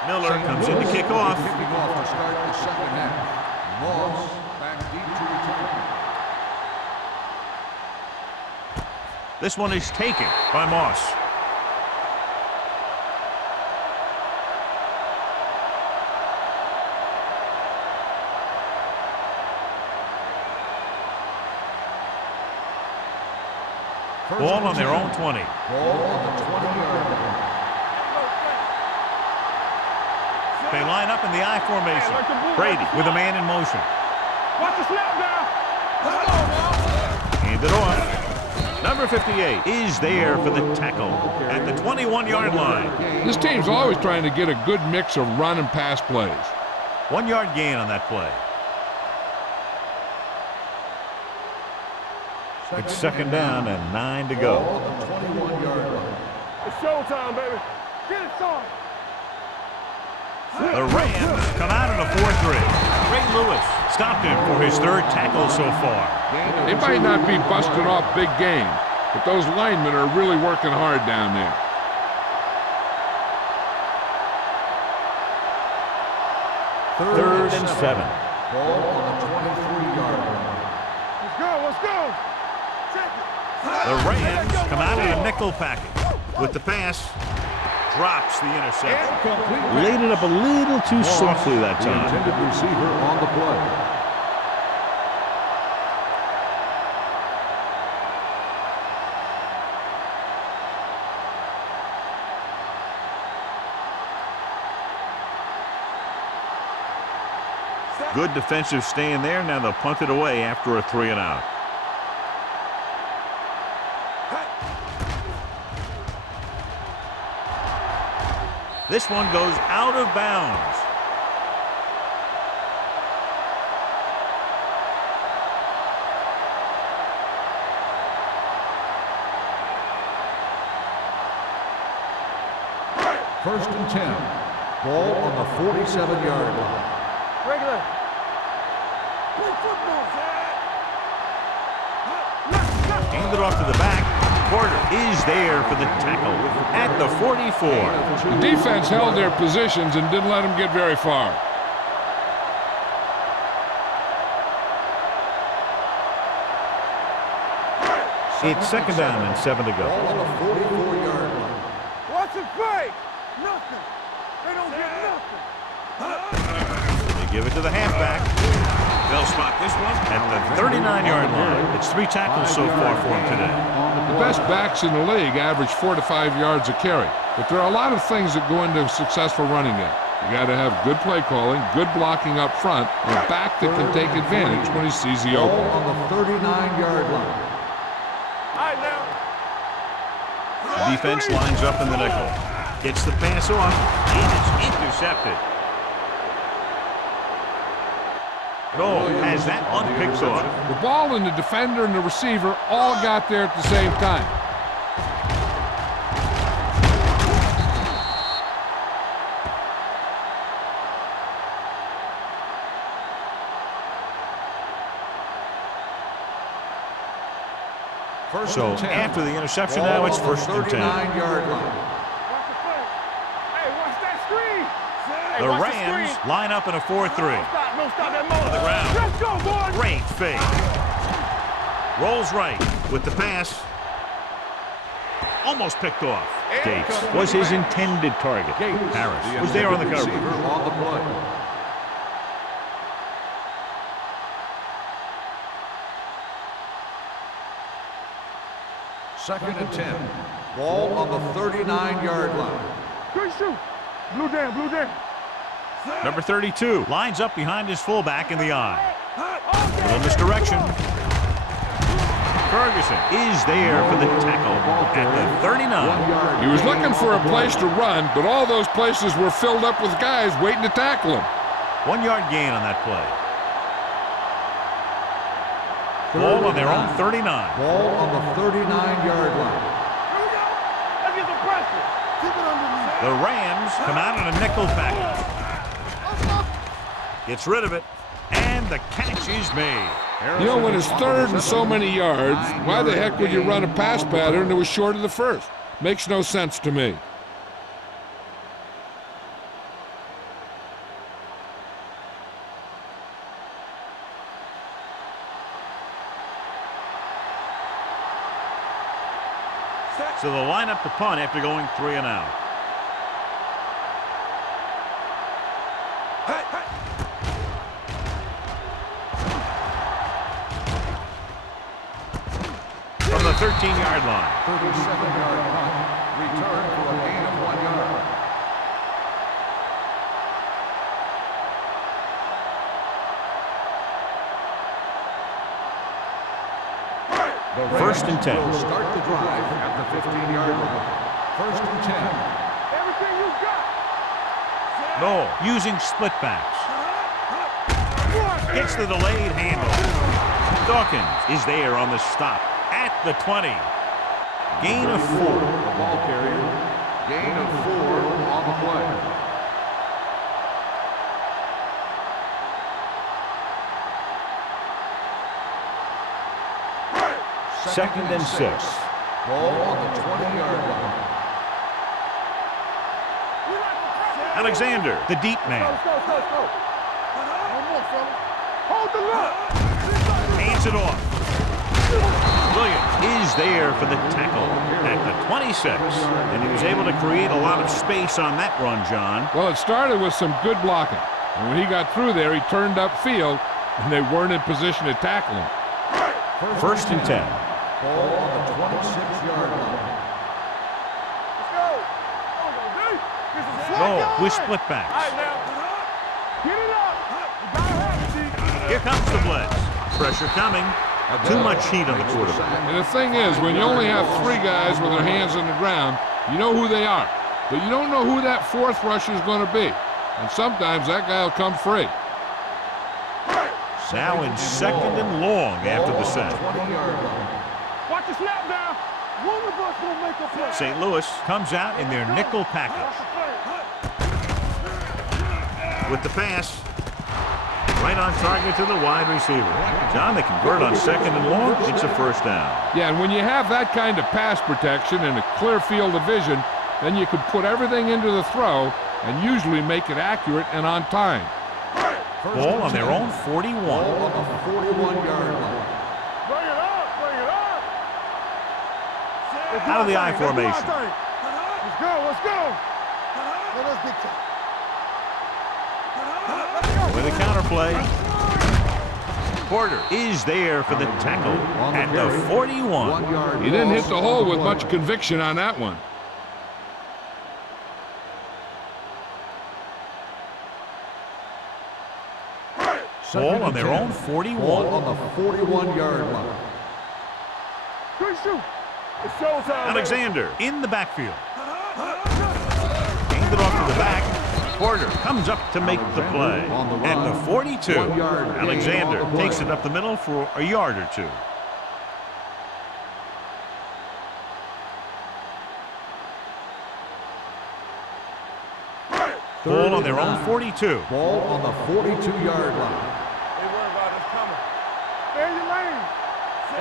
Miller comes in to kick off. Kicking off to start the 2nd half. Moss back deep to return. This one is taken by Moss. Ball on their own 20. Ball on the 20-yard line. They line up in the I formation. Brady with a man in motion. Watch the snap now. Let's go now. Hand it off. Number 58 is there for the tackle at the 21-yard line. This team's always trying to get a good mix of run and pass plays. 1-yard gain on that play. It's 2nd down and 9 to go. Ball on the 21-yard line. It's showtime, baby. Get it, son. The Rams come out in a 4-3. Ray Lewis stopped him for his third tackle so far. They might not be busting off big game, but those linemen are really working hard down there. Third and 7. Ball on the 23-yard line. Let's go, let's go. Check it. The Rams come out in a nickel package. With the pass, drops the interception. Laid it up a little too softly that The time. intended receiver on the play. Good defensive stand there. Now they'll punt it away after a 3-and-out. This one goes out of bounds. First and 10. Ball on the 47-yard line. Regular. Play football. Hand it off to the back. Porter is there for the tackle at the 44. The defense held their positions and didn't let them get very far. It's second down and 7 to Ball go. on the 44-yard line. Watch it play. Nothing. They don't get nothing. They give it to the halfback. They'll spot this one at the 39-yard line. It's 3 tackles so far for him today. The best backs in the league average 4 to 5 yards a carry, but there are a lot of things that go into a successful running game. You got to have good play calling, good blocking up front, and a back that can take advantage when he sees the Ball open. on the 39-yard line. All right, now. Defense lines up in the nickel. Gets the pass off, and it's intercepted. No, has that one picked off. The ball and the defender and the receiver all got there at the same time. So after the interception now, it's first and 10. 39-yard line. Watch the play. Hey, watch that screen. Hey, The watch Rams screen. line up in a 4-3. Don't stop that motor. On the ground. Let's go, boys. Great fake. Rolls right with the pass. Almost picked off. Gates was his intended target. Harris was there on the cover. Receiver on the play. Second and 10. Ball on the 39-yard line. Good shoot. Blue down, blue down. Number 32 lines up behind his fullback in the eye. Little misdirection. Ferguson is there for the tackle at the 39. He was looking for a place to run, but all those places were filled up with guys waiting to tackle him. 1 yard gain on that play. Ball on their own 39. Ball on the 39-yard line. Here we go. Let's get some pressure. Keep it underneath. The Rams come out in a nickel package. Gets rid of it, and the catch is made. You know, when it's third and so many yards, why the heck would you run a pass pattern that was short of the first? Makes no sense to me. So they'll line up to punt after going 3 and out. From the 13-yard line. 37-yard punt. Return for a gain of 1 yard. First and 10. Will start the drive at the 15-yard line. First and 10. Everything you got. No, using split backs. Gets the delayed handle. Dawkins is there on the stop at the 20. Gain of 4. The ball carrier Gain of 4 on the play. Second and 6. Ball on the 20-yard line. Alexander, the deep man. Let's go. One more, fella. Hold the look. Hands it off. Williams is there for the tackle at the 26. And he was able to create a lot of space on that run, John. Well, it started with some good blocking. And when he got through there, he turned upfield, and they weren't in position to tackle him. First and 10. Ball on the 26-yard line. Let's go. No, with split backs. All right, now. Get it up. You gotta have it, D. Here comes the blitz. Pressure coming. Too much heat on the quarterback. And the thing is, when you only have 3 guys with their hands on the ground, you know who they are. But you don't know who that 4th rusher is going to be. And sometimes that guy will come free. Now in second and long after the set. Watch the snap now. One of us will make a play. St. Louis comes out in their nickel package. With the pass. Right on target to the wide receiver. John, they convert on second and long. It's a first down. Yeah, and when you have that kind of pass protection and a clear field of vision, then you can put everything into the throw and usually make it accurate and on time. Ball on their own 41. Ball on the 41-yard line. Bring it up. Out of the I formation. Let's go. Let us get With a counter play. Porter is there for the tackle at the 41. He didn't hit the hole with much conviction on that one. Ball on their own 41. Ball on the 41-yard line. Good shoot. It's showtime. Alexander in the backfield. Hand it off to the back. Porter comes up to make the play. At the 42, Alexander takes it up the middle for a yard or 2. Ball on their own 42. Ball on the 42-yard line. They worry about us coming. Stay in your lane.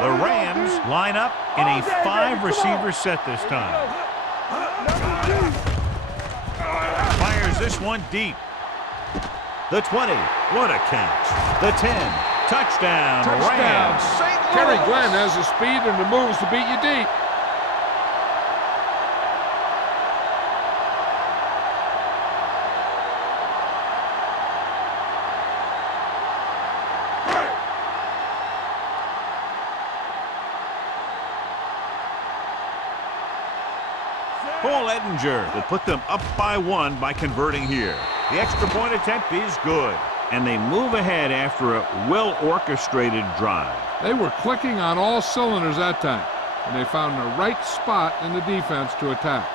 The Rams line up in a 5-receiver set this time. Fires this one deep. The 20. What a catch. The 10. Touchdown, Rams. Kerry Glenn has the speed and the moves to beat you deep. Paul Ettinger will put them up by 1 by converting here. The extra point attempt is good, and they move ahead after a well-orchestrated drive. They were clicking on all cylinders that time, and they found the right spot in the defense to attack.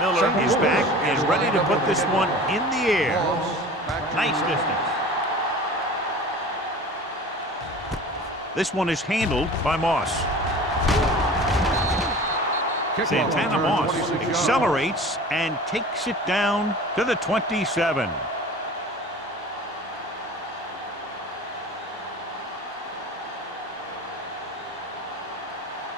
Miller is back and ready to put this one in the air. Nice distance. This one is handled by Moss. Santana Moss accelerates and takes it down to the 27.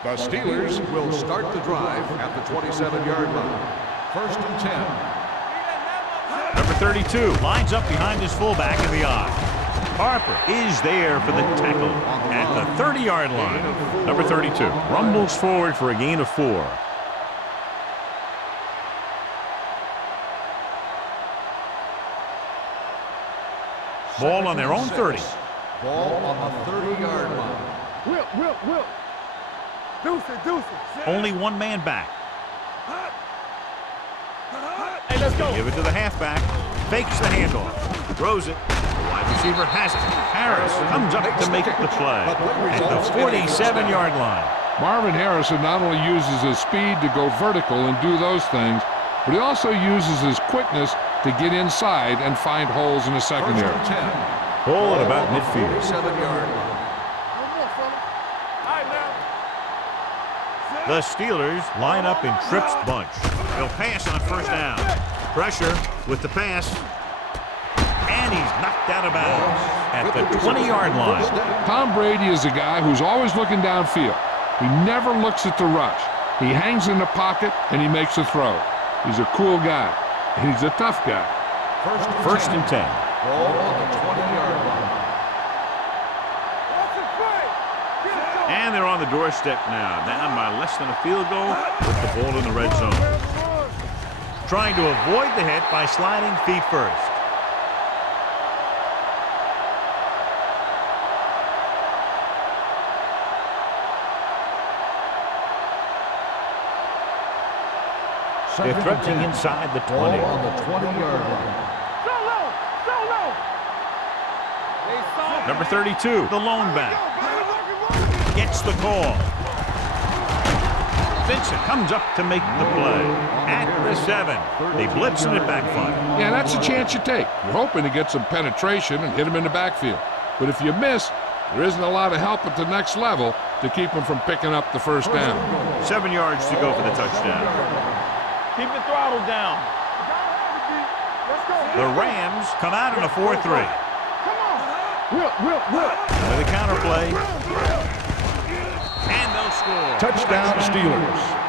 The Steelers will start the drive at the 27-yard line. First and 10. Number 32 lines up behind his fullback in the I. Harper is there for the tackle at the 30-yard line. Number 32 rumbles forward for a gain of 4. Ball on their own 30. Ball on the 30-yard line. Whip. Deuce it. Only one man back. Hey, let's go. Give it to the halfback. Fakes the handoff. Throws it. The wide receiver has it. Harris comes up to make the play at the 47-yard line. Marvin Harrison not only uses his speed to go vertical and do those things, but he also uses his quickness to get inside and find holes in the secondary. Ball at about midfield. 47-yard line. The Steelers line up in trips bunch. They'll pass on first down. Pressure with the pass. And he's knocked out of bounds at the 20-yard line. Tom Brady is a guy who's always looking downfield. He never looks at the rush. He hangs in the pocket and he makes a throw. He's a cool guy. He's a tough guy. First and 10. Ball on the 20-yard line. And they're on the doorstep now, down by less than a field goal with the ball in the red zone. Trying to avoid the hit by sliding feet first. They're threatening inside the 20. Ball on the 20-yard line. Number 32, the lone back. Gets the call. Vincent comes up to make the play. At the 7. They blitz and it backfires. Yeah, that's a chance you take. You're hoping to get some penetration and hit him in the backfield. But if you miss, there isn't a lot of help at the next level to keep him from picking up the first down. 7 yards to go for the touchdown. Keep the throttle down. The Rams come out in a 4-3. With a counter play. And they'll score. Touchdown, Steelers.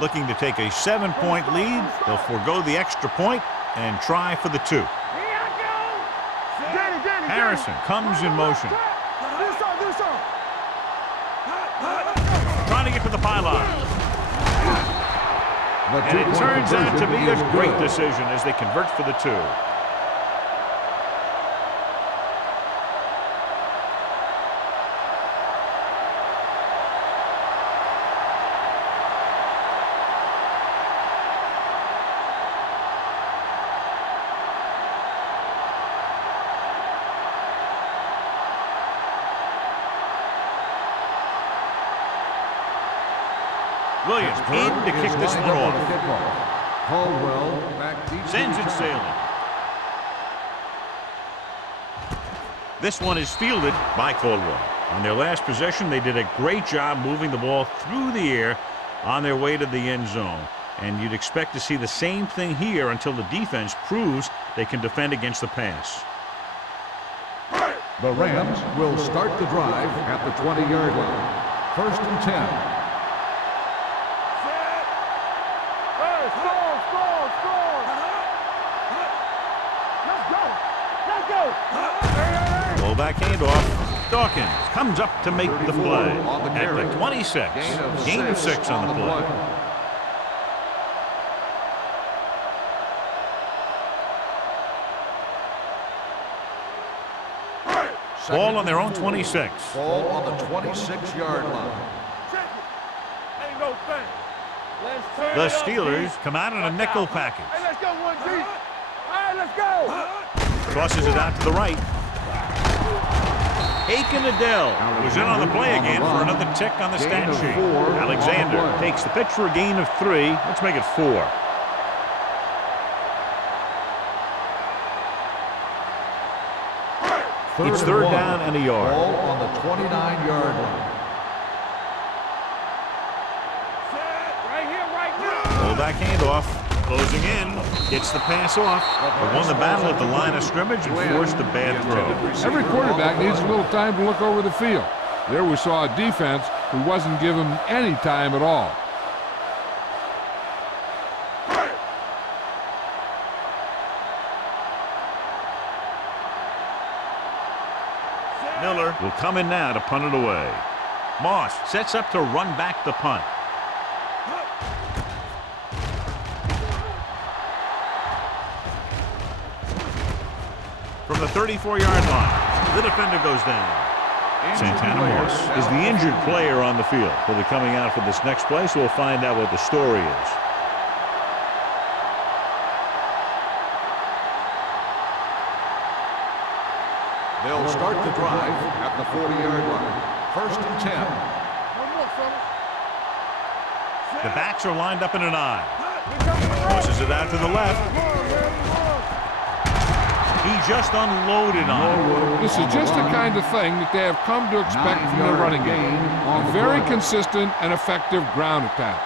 Looking to take a 7-point lead. They'll forego the extra point and try for the 2. Harrison comes in motion. Trying to get to the pylon. And it turns out to be a great decision as they convert for the 2. Williams in to kick this one off. Caldwell back deep. Sends it sailing. This one is fielded by Caldwell. On their last possession, they did a great job moving the ball through the air on their way to the end zone. And you'd expect to see the same thing here until the defense proves they can defend against the pass. The Rams will start the drive at the 20-yard line. First and 10. Fullback handoff. Dawkins comes up to make the play. At the 26. Gain of 6 on the play. Ball on their own 26. Ball on the 26-yard line. The Steelers come out in a nickel package. Hey, let's go, 1G. All right, let's go. Tosses it out to the right. Aiken Adele was in on the play again for another tick on the stat sheet. Alexander takes the pitch for a gain of 3. Let's make it 4. It's third down and a yard. Ball on the 29-yard line. Fullback handoff. Closing in. Gets the pass off. They won the battle at the line of scrimmage and forced a bad throw. Every quarterback needs a little time to look over the field. There we saw a defense who wasn't given any time at all. Miller will come in now to punt it away. Moss sets up to run back the punt. From the 34-yard line, the defender goes down. Santana Moss is the injured player on the field. He'll be coming out for this next play, so we'll find out what the story is. They'll start the drive at the 40-yard line. First and 10. The backs are lined up in an I. Pushes it out to the left. He just unloaded on it. This is just the kind of thing that they have come to expect from their running game. A very consistent and effective ground attack.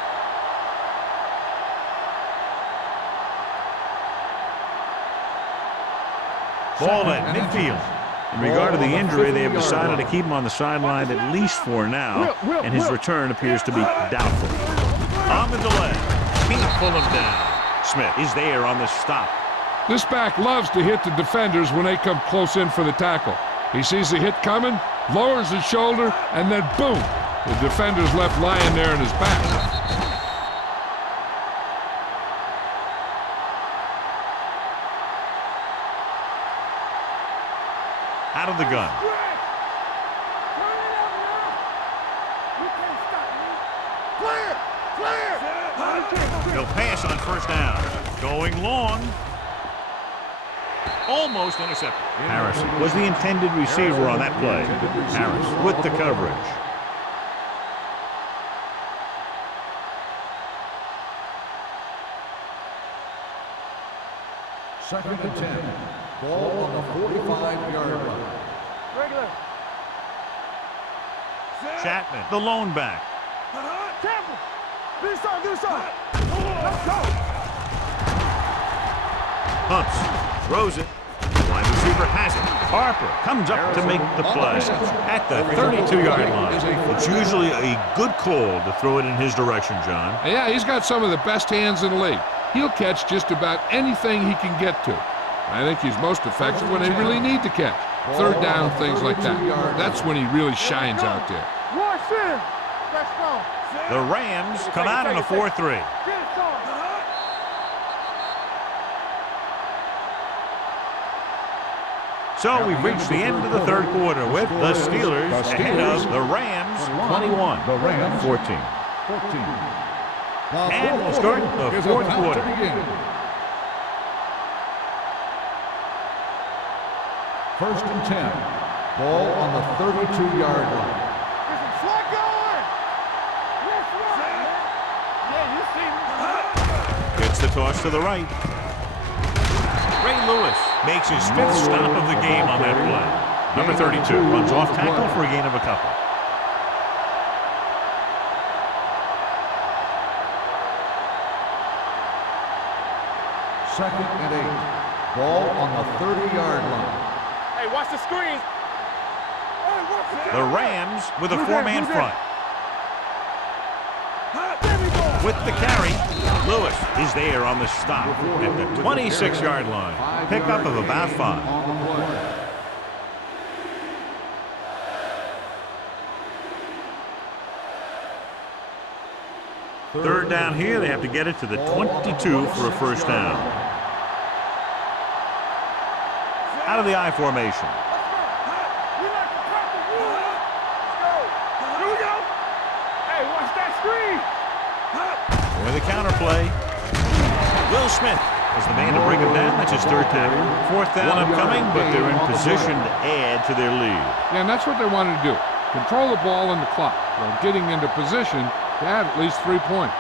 Ball at midfield. In regard to the injury, they have decided to keep him on the sideline at least for now, and his return appears to be doubtful. On the delay. Can't pull him down. Smith is there on the stop. This back loves to hit the defenders when they come close in for the tackle. He sees the hit coming, lowers his shoulder, and then boom, the defender's left lying there in his back. Out of the gun. They'll pass on first down. Going long. Almost intercepted. Harris was the intended receiver on that play. Harris with the coverage. Second and 10. Ball on the 45-yard line. Regular. Chapman, the lone back. Campbell. This side, this side. Let's go. Hunts, throws it. Wide receiver has it. Harper comes up to make the play at the 32-yard line. It's usually a good call to throw it in his direction, John. Yeah, he's got some of the best hands in the league. He'll catch just about anything he can get to. I think he's most effective when they really need to catch. Third down, things like that. That's when he really shines out there. Rush in. Let's go. The Rams come out in a 4-3. So we've reached the end of the third quarter with the Steelers ahead of the Rams 21, The Rams 14. 14. And we'll start the fourth quarter. First and 10. Ball on the 32-yard line. There's some slack going. Let's run. Yeah, you see me. Gets the toss to the right. Ray Lewis makes his fifth stop of the game on that play. Number 32 runs off tackle for a gain of a couple. Second and 8. Ball on the 30-yard line. Hey, watch the screen. The Rams with a four-man front. With the carry, Lewis is there on the stop at the 26-yard line. Pickup of about 5. On the play. Third down here, they have to get it to the 22 for a first down. Out of the I formation. Hey, watch that screen. With a counter play. Will Smith is the man to bring him down. That's his third tackle. Fourth down upcoming, but they're in position to add to their lead. Yeah, and that's what they wanted to do. Control the ball and the clock while getting into position to add at least 3 points.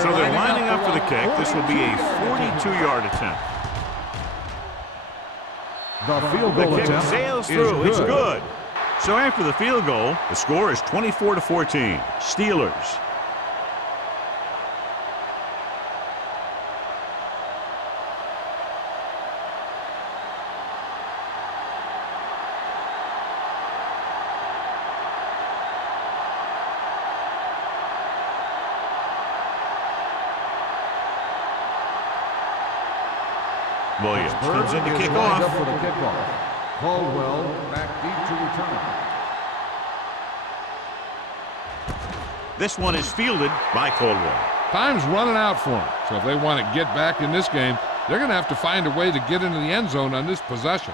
So they're lining up for the kick. This will be a 42-yard attempt. The field The goal kick attempt sails is through. It's good. good. So after the field goal, the score is 24-14. Steelers. Williams comes in to kick Lined up off. for the kickoff. Caldwell back deep to return. This one is fielded by Caldwell. Time's running out for them. So if they want to get back in this game, they're going to have to find a way to get into the end zone on this possession.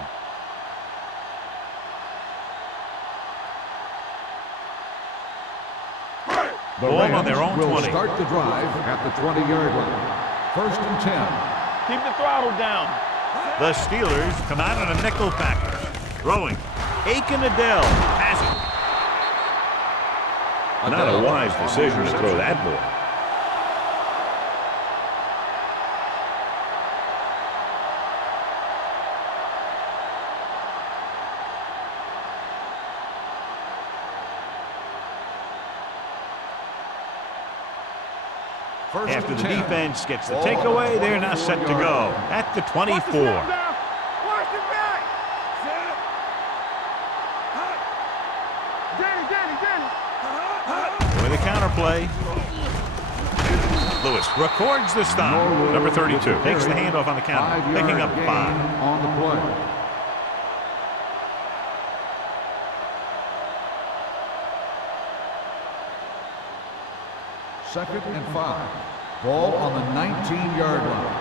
The Rams on their own will 20. Start the drive at the 20-yard line. 1st and 10. Keep the throttle down. The Steelers come out in a nickel package. Throwing. Aiken Adele. Passing. Not a wise decision to throw that ball. After the defense gets the takeaway, they're now set to go at the 24. With a counterplay. Lewis records the stop. Number 32 takes the handoff on the counter, picking up 5. On the play. Second and 5. Ball on the 19-yard line.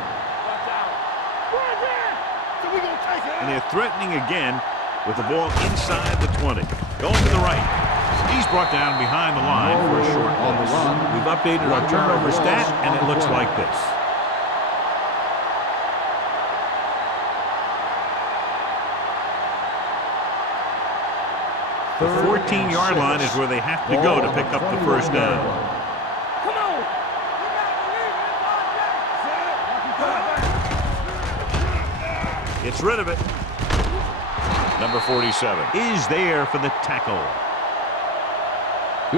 And they're threatening again with the ball inside the 20. Going to the right. He's brought down behind the line for a short loss. We've updated our turnover stat, and it looks like this. The 14-yard line is where they have to go to pick up the first down. Gets rid of it. Number 47 is there for the tackle.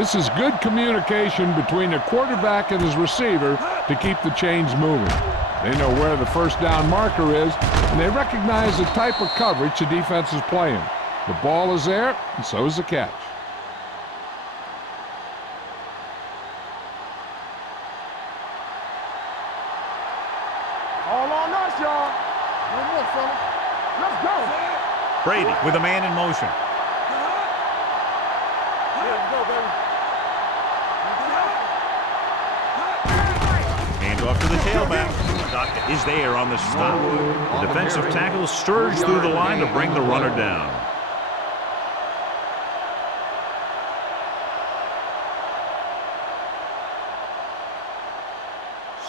This is good communication between the quarterback and his receiver to keep the chains moving. They know where the first down marker is, and they recognize the type of coverage the defense is playing. The ball is there, and so is the catch. All on us, y'all. One more, fella. Let's go. Brady with a man in motion. Let's go, baby. Hand off to the tailback. Doc is there on the stop. The defensive tackle surged through the line to bring the runner down.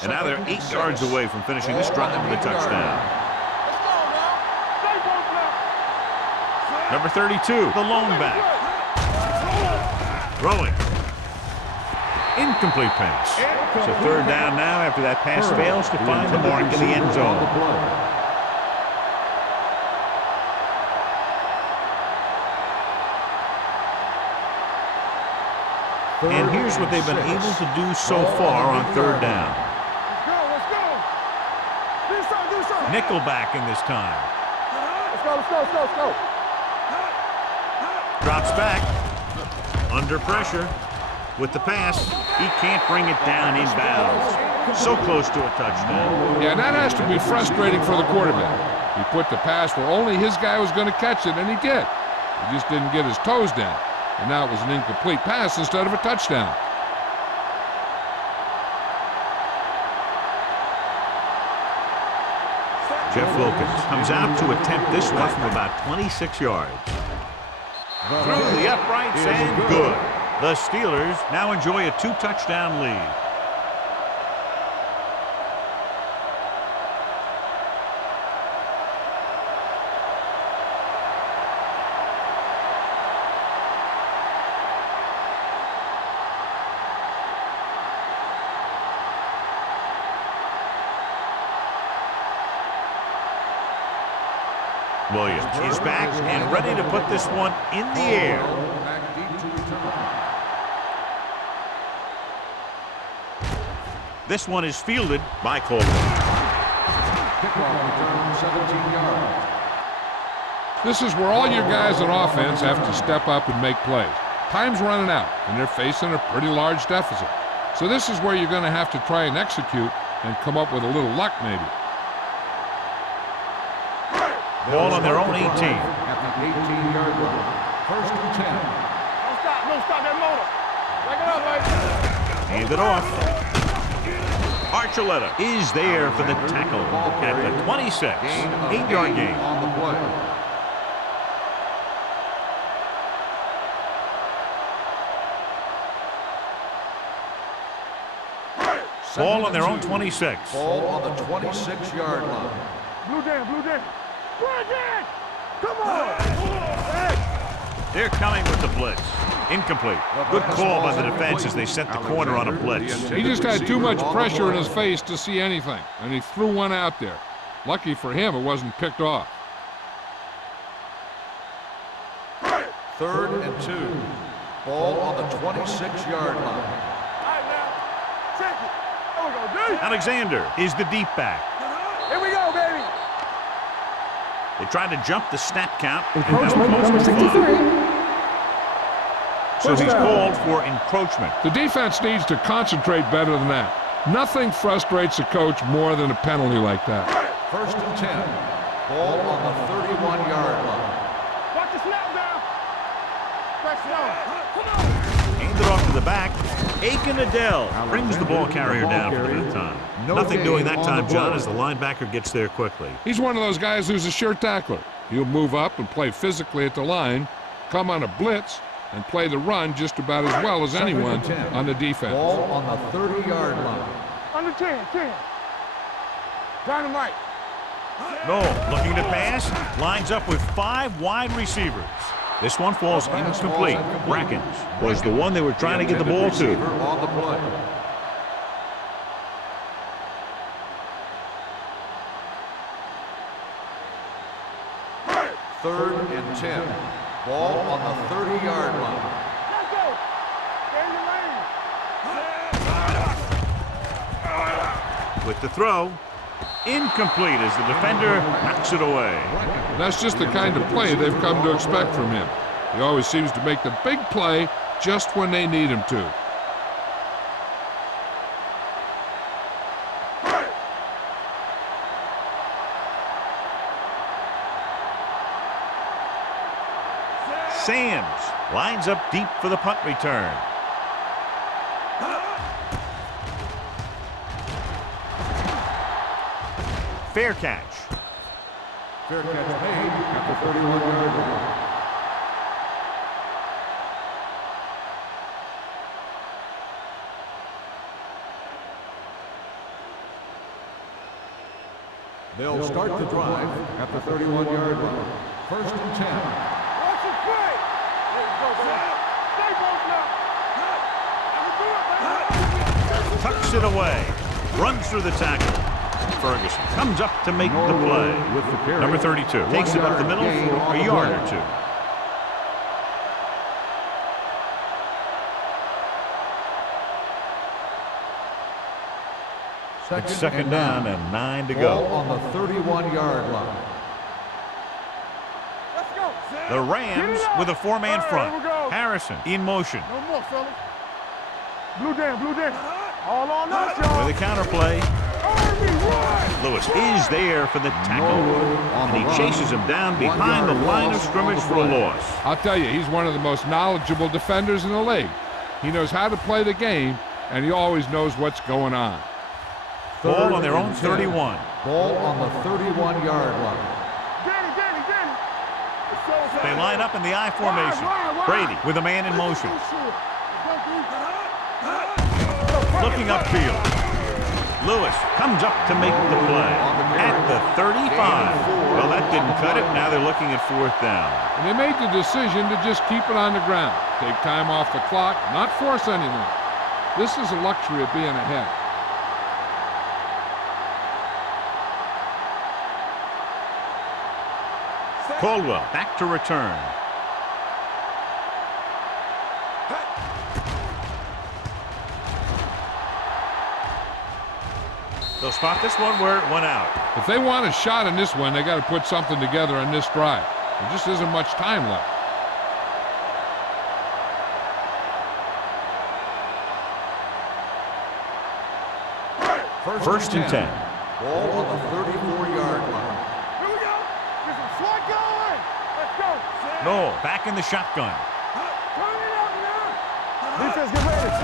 And now they're 8 yards away from finishing this drive with a touchdown. Number 32, the lone back. Throwing. Incomplete pass. So third down now after that pass fails to find the mark in the end zone. And here's what they've been able to do so far on third down. Let's go. Do something. Nickelback in this time. Let's go. Drops back. Under pressure. With the pass, he can't bring it down inbounds. So close to a touchdown. Yeah, that has to be frustrating for the quarterback. He put the pass where only his guy was going to catch it, and he did. He just didn't get his toes down. And now it was an incomplete pass instead of a touchdown. Jeff Wilkins comes out to attempt this one from about 26 yards. Through the uprights and good. The Steelers now enjoy a 2-touchdown lead. Williams is back and ready to put this one in the air. This one is fielded by Coleman. Kickoff return, 17 yards. This is where all your guys on offense have to step up and make plays. Time's running out, and they're facing a pretty large deficit. So this is where you're going to have to try and execute and come up with a little luck maybe. Ball on their own 18. At the 18-yard line. 1st and 10. Don't stop that motor. Back it up, baby. Hand it off. Archuleta is there for the tackle at the 26. 8-yard gain. On the play. Ball on their own 26. Ball on the 26-yard line. Blue down, blue down. Blue down! Come on! Hey! They're coming with the blitz. Incomplete. Good call by the defense as they set the corner on a blitz. He just had too much pressure in his face to see anything, and he threw one out there. Lucky for him, it wasn't picked off. 3rd and 2. Ball on the 26-yard line. All right, now. Check it. There we go, dude. Alexander is the deep back. Here we go, baby. They tried to jump the snap count. And Encroachment that was number 63. so he's called for encroachment. The defense needs to concentrate better than that. Nothing frustrates a coach more than a penalty like that. 1st and 10. Ball on the 31-yard line. Watch the snap down. Press down. Come on. Handed off to the back. Aiken Adele brings the ball carrier down for the time. Nothing doing that time, John, as the linebacker gets there quickly. He's one of those guys who's a sure tackler. He'll move up and play physically at the line, come on a blitz, and play the run just about as well as anyone on the defense. Ball on the 30-yard line. Under 10. Dynamite. No, looking to pass, lines up with 5 wide receivers. This one falls incomplete. Brackens was the one they were trying to get the ball to. On the play. Third and 10. Ball on the 30-yard line. Let's go. Stay in your lane. With the throw, incomplete as the defender knocks it away. That's just the kind of play they've come to expect from him. He always seems to make the big play just when they need him to. Sands lines up deep for the punt return. Fair catch. Fair catch made at the 31-yard line. They'll start the drive at the 31-yard line. 1st and 10. Watch it play. There you go, baby. Stay both now. Tucks it away. Runs through the tackle. Ferguson comes up to make the play. With the carry. Number 32 takes it up the middle for a yard or two. It's second down and 9 to Ball go. on the 31-yard line. Let's go. The Rams with a 4-man All right, front. here we go. Harrison in motion. No more, fellas. Blue down. All on us, y'all. With a counterplay, Army, run. Lewis is there for the tackle. And he chases him down behind the line of scrimmage for a loss. I'll tell you, he's one of the most knowledgeable defenders in the league. He knows how to play the game, and he always knows what's going on. Ball on their own 31. Ball on the 31-yard line. Danny. They line up in the I formation. Brady with a man in motion. Looking upfield. Lewis comes up to make the play at the 35. Well, that didn't cut it. Now they're looking at 4th down. And they made the decision to just keep it on the ground. Take time off the clock, not force anything. This is a luxury of being ahead. Caldwell back to return. They'll spot this one where it went out. If they want a shot in this one, they got to put something together on this drive. There just isn't much time left. First and 10. Ball on the 34-yard line. Here we go. There's a slot going. Let's go. No, back in the shotgun. Turn it up now. Defense, get ready.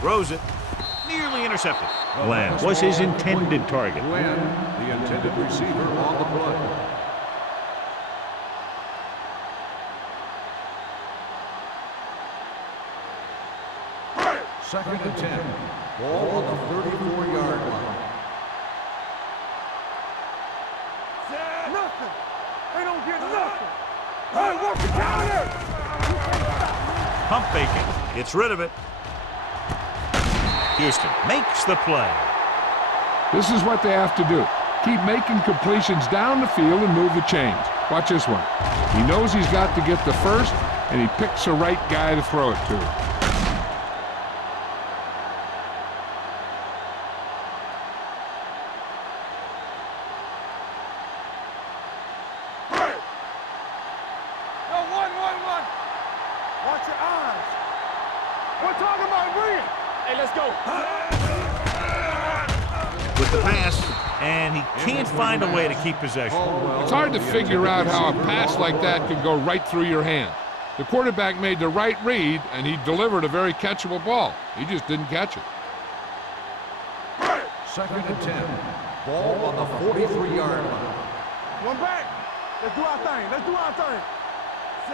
Throws it. nearly intercepted. Glenn was his intended target. Glenn, the intended receiver on the play. Second and 10. Ball on the 34-yard line. Nothing. They don't get nothing. Hey, what's the counter? Pump faking. Gets rid of it. Houston makes the play. This is what they have to do. Keep making completions down the field and move the chains. Watch this one. He knows he's got to get the first, and he picks the right guy to throw it to. Watch your eyes. We're talking about bringing. Hey, let's go. With the pass, and he can't find a way to keep possession. It's hard to figure out how a pass like that can go right through your hand. The quarterback made the right read, and he delivered a very catchable ball. He just didn't catch it. Second and 10. Ball on the 43-yard line. One back. Let's do our thing. Let's do our thing.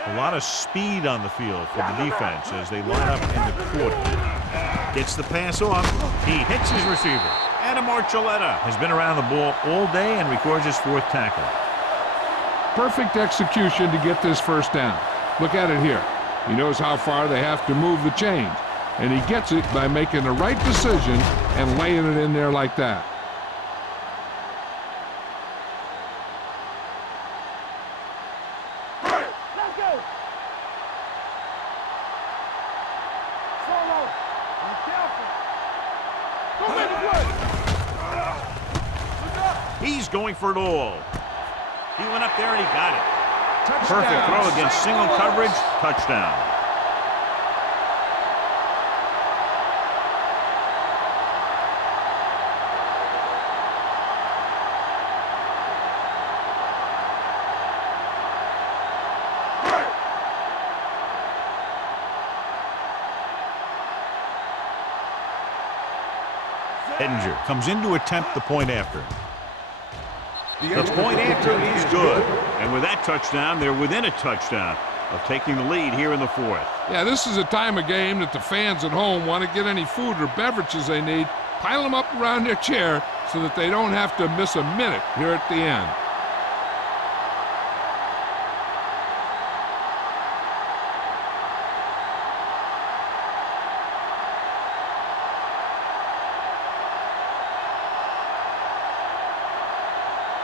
A lot of speed on the field for the defense as they line up in the quarter. Gets the pass off. He hits his receiver. Adam Archuleta has been around the ball all day and records his 4th tackle. Perfect execution to get this first down. Look at it here. He knows how far they have to move the chains, and he gets it by making the right decision and laying it in there like that. Let's go. Solo. Be careful. Don't make it work. He's going for it all. He went up there and he got it. Touchdown. Perfect throw against single coverage. Touchdown. Ettinger comes in to attempt the point after. The point after is good. And with that touchdown, they're within a touchdown of taking the lead here in the 4th. Yeah, this is a time of game that the fans at home want to get any food or beverages they need, pile them up around their chair so that they don't have to miss a minute here at the end.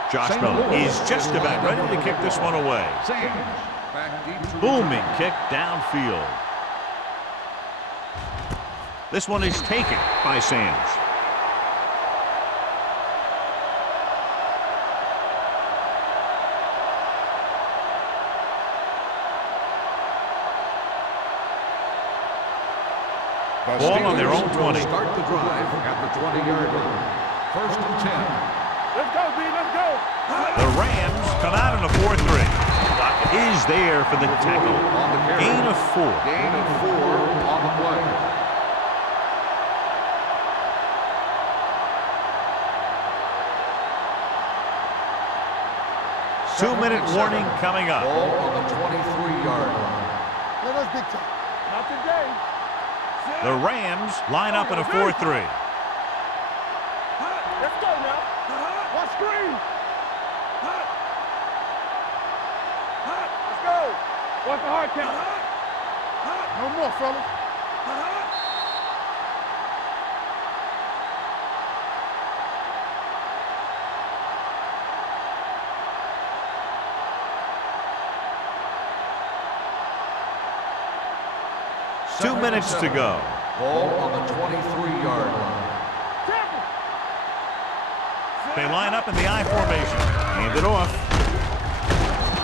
Josh Miller is just about ready to kick this one away. Booming kick downfield. This one is taken by Sands. Ball on their own 20. Start the drive at the 20-yard line. First and 10. Let's go, B. Let's go. The Rams come out in a 4-3. Is there for the tackle. Gain of 4. Gain of 4 on the play. Two-minute warning coming up. Ball on the 23-yard line. Let us big time. Not today. The Rams line up in a 4-3. Let's go now. One screen. Let's go. What's the hard count? No more, fellas. Two minutes to go. Ball on the 23-yard line. They line up in the I formation. Hand it off.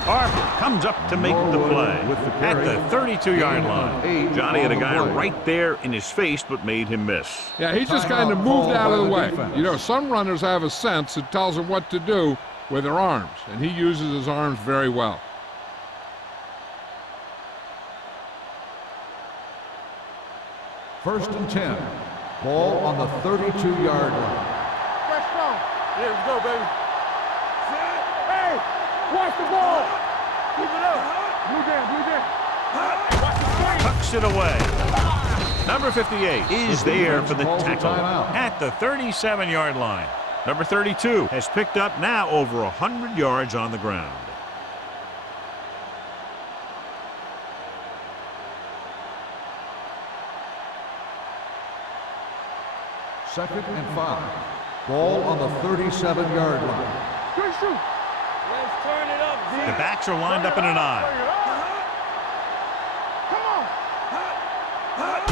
Harper comes up to make the play at the 32-yard line. Johnny had a guy right there in his face, but made him miss. Yeah, he just kind of moved out of the way. You know, some runners have a sense that tells them what to do with their arms, and he uses his arms very well. First and 10. Ball on the 32-yard line. Fresh strong. Yeah, let's go, baby. Hey, watch the ball. Keep it up. Blue down, blue down. Watch the screen. Tucks it away. Number 58 is there for the tackle at the 37-yard line. Number 32 has picked up now over 100 yards on the ground. Second and 5. Ball on the 37-yard line. Good shoot. Let's turn it up, Z. The backs are lined up in an eye. Come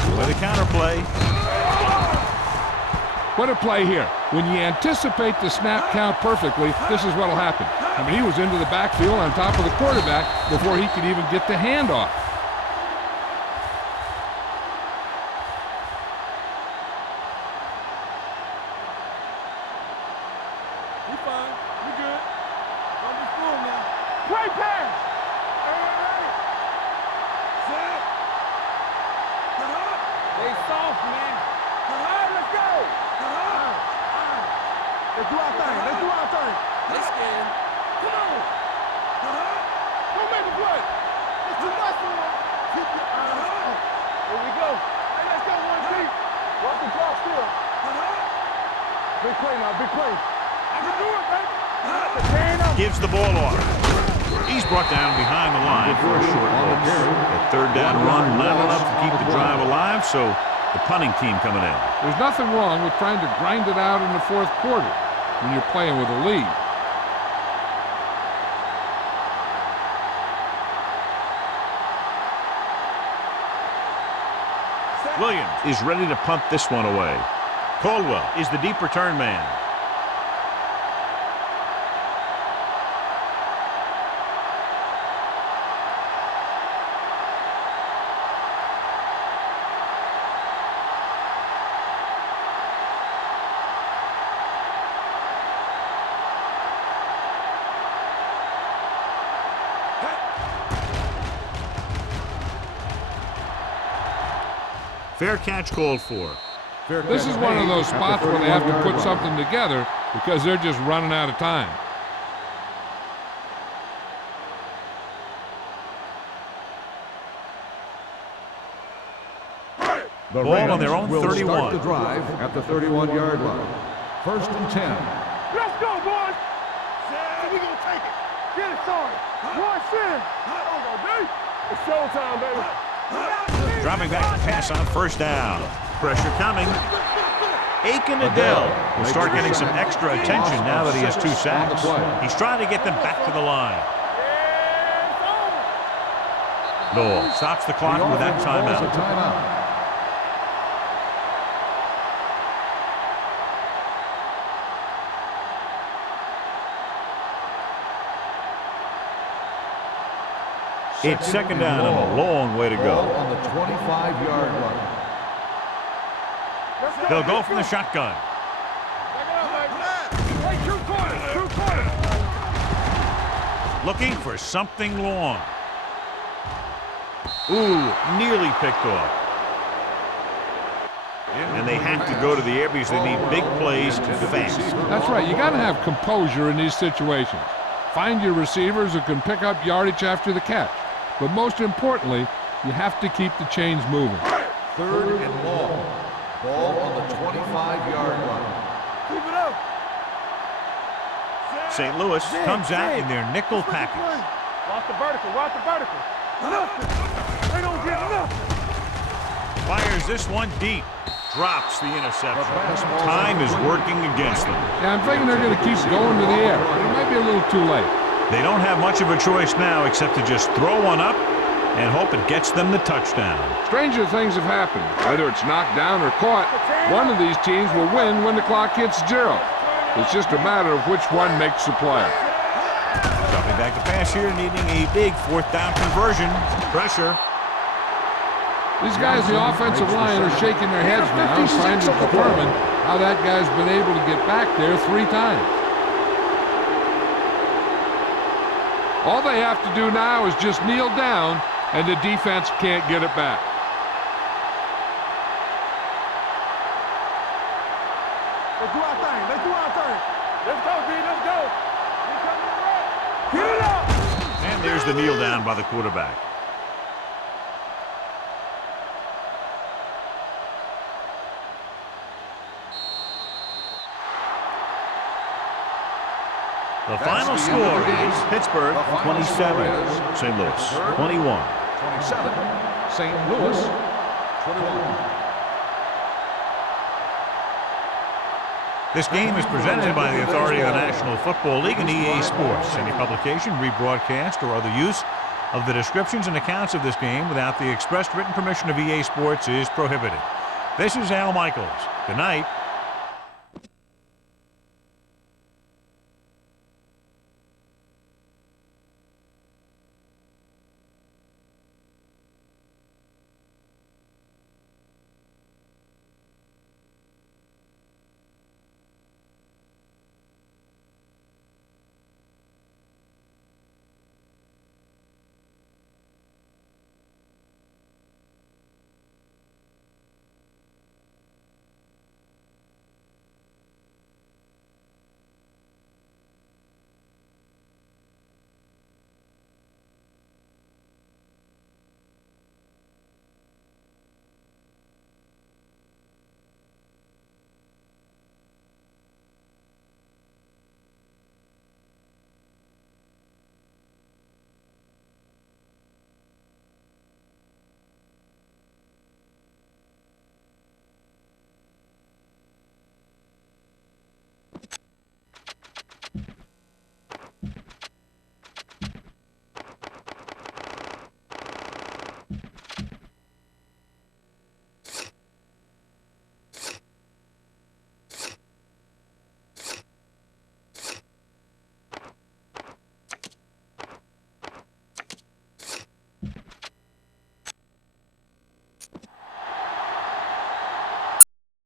on. With a counter play. What a play here. When you anticipate the snap count perfectly, this is what will happen. I mean, he was into the backfield on top of the quarterback before he could even get the handoff. We fine. We good. Don't be fooled now. Play pass. Hey. Set. They soft, man. All right, let's go. Let's do our thing. Let's do our thing. They scared. Come on. Don't make a play. It's too much for them. Keep your eyes up. Here we go. Hey, let's go one deep. Watch the clock still. Big play now, big play. I can do it, baby. Gives the ball off. He's brought down behind the line for a short loss. That third down run not enough to keep the drive alive, so the punting team coming in. There's nothing wrong with trying to grind it out in the fourth quarter when you're playing with a lead. Williams is ready to punt this one away. Caldwell is the deep return man. Fair catch called for. This is one of those spots where they have to put something together because they're just running out of time. The Ball on their own will 31. Start the drive at the 31-yard line. First and 10. Let's go, boys. We gonna take it. Get it started. One sin. Come on, baby. It's showtime, baby. Dropping back to pass on first down. Pressure coming. Aiken Adele will start getting some extra attention now that he has 2 sacks. He's trying to get them back to the line. Noel stops the clock with that timeout. It's second down and a long way to go. On the 25-yard line. They'll go from the shotgun. Looking for something long. Ooh, nearly picked off. And they have to go to the air because they need big plays fast. That's right. You got to have composure in these situations. Find your receivers who can pick up yardage after the catch. But most importantly, you have to keep the chains moving. Third and long. Ball on the 25-yard line. Keep it up. St. Louis comes out in their nickel package. Watch the vertical. Watch the vertical. Nothing. They don't get nothing. Fires this one deep. Drops the interception. Time is working against them. Yeah, I'm thinking they're going to keep going to the air. It might be a little too late. They don't have much of a choice now except to just throw one up and hope it gets them the touchdown. Stranger things have happened. Whether it's knocked down or caught, one of these teams will win when the clock hits 0. It's just a matter of which one makes the play. Dropping back to pass here, needing a big 4th down conversion. Pressure. These guys, the offensive line, are shaking their heads now, trying to determine how that guy's been able to get back there 3 times. All they have to do now is just kneel down, and the defense can't get it back. Let's do our thing. Let's do our thing. Let's go, B. Let's go. We coming to work. Get it up. And there's the kneel down by the quarterback. The final score is Pittsburgh 27, St. Louis 21. 27, St. Louis 21. This game is presented by the authority of the National Football League and EA Sports. Any publication, rebroadcast, or other use of the descriptions and accounts of this game without the expressed written permission of EA Sports is prohibited. This is Al Michaels. Good night.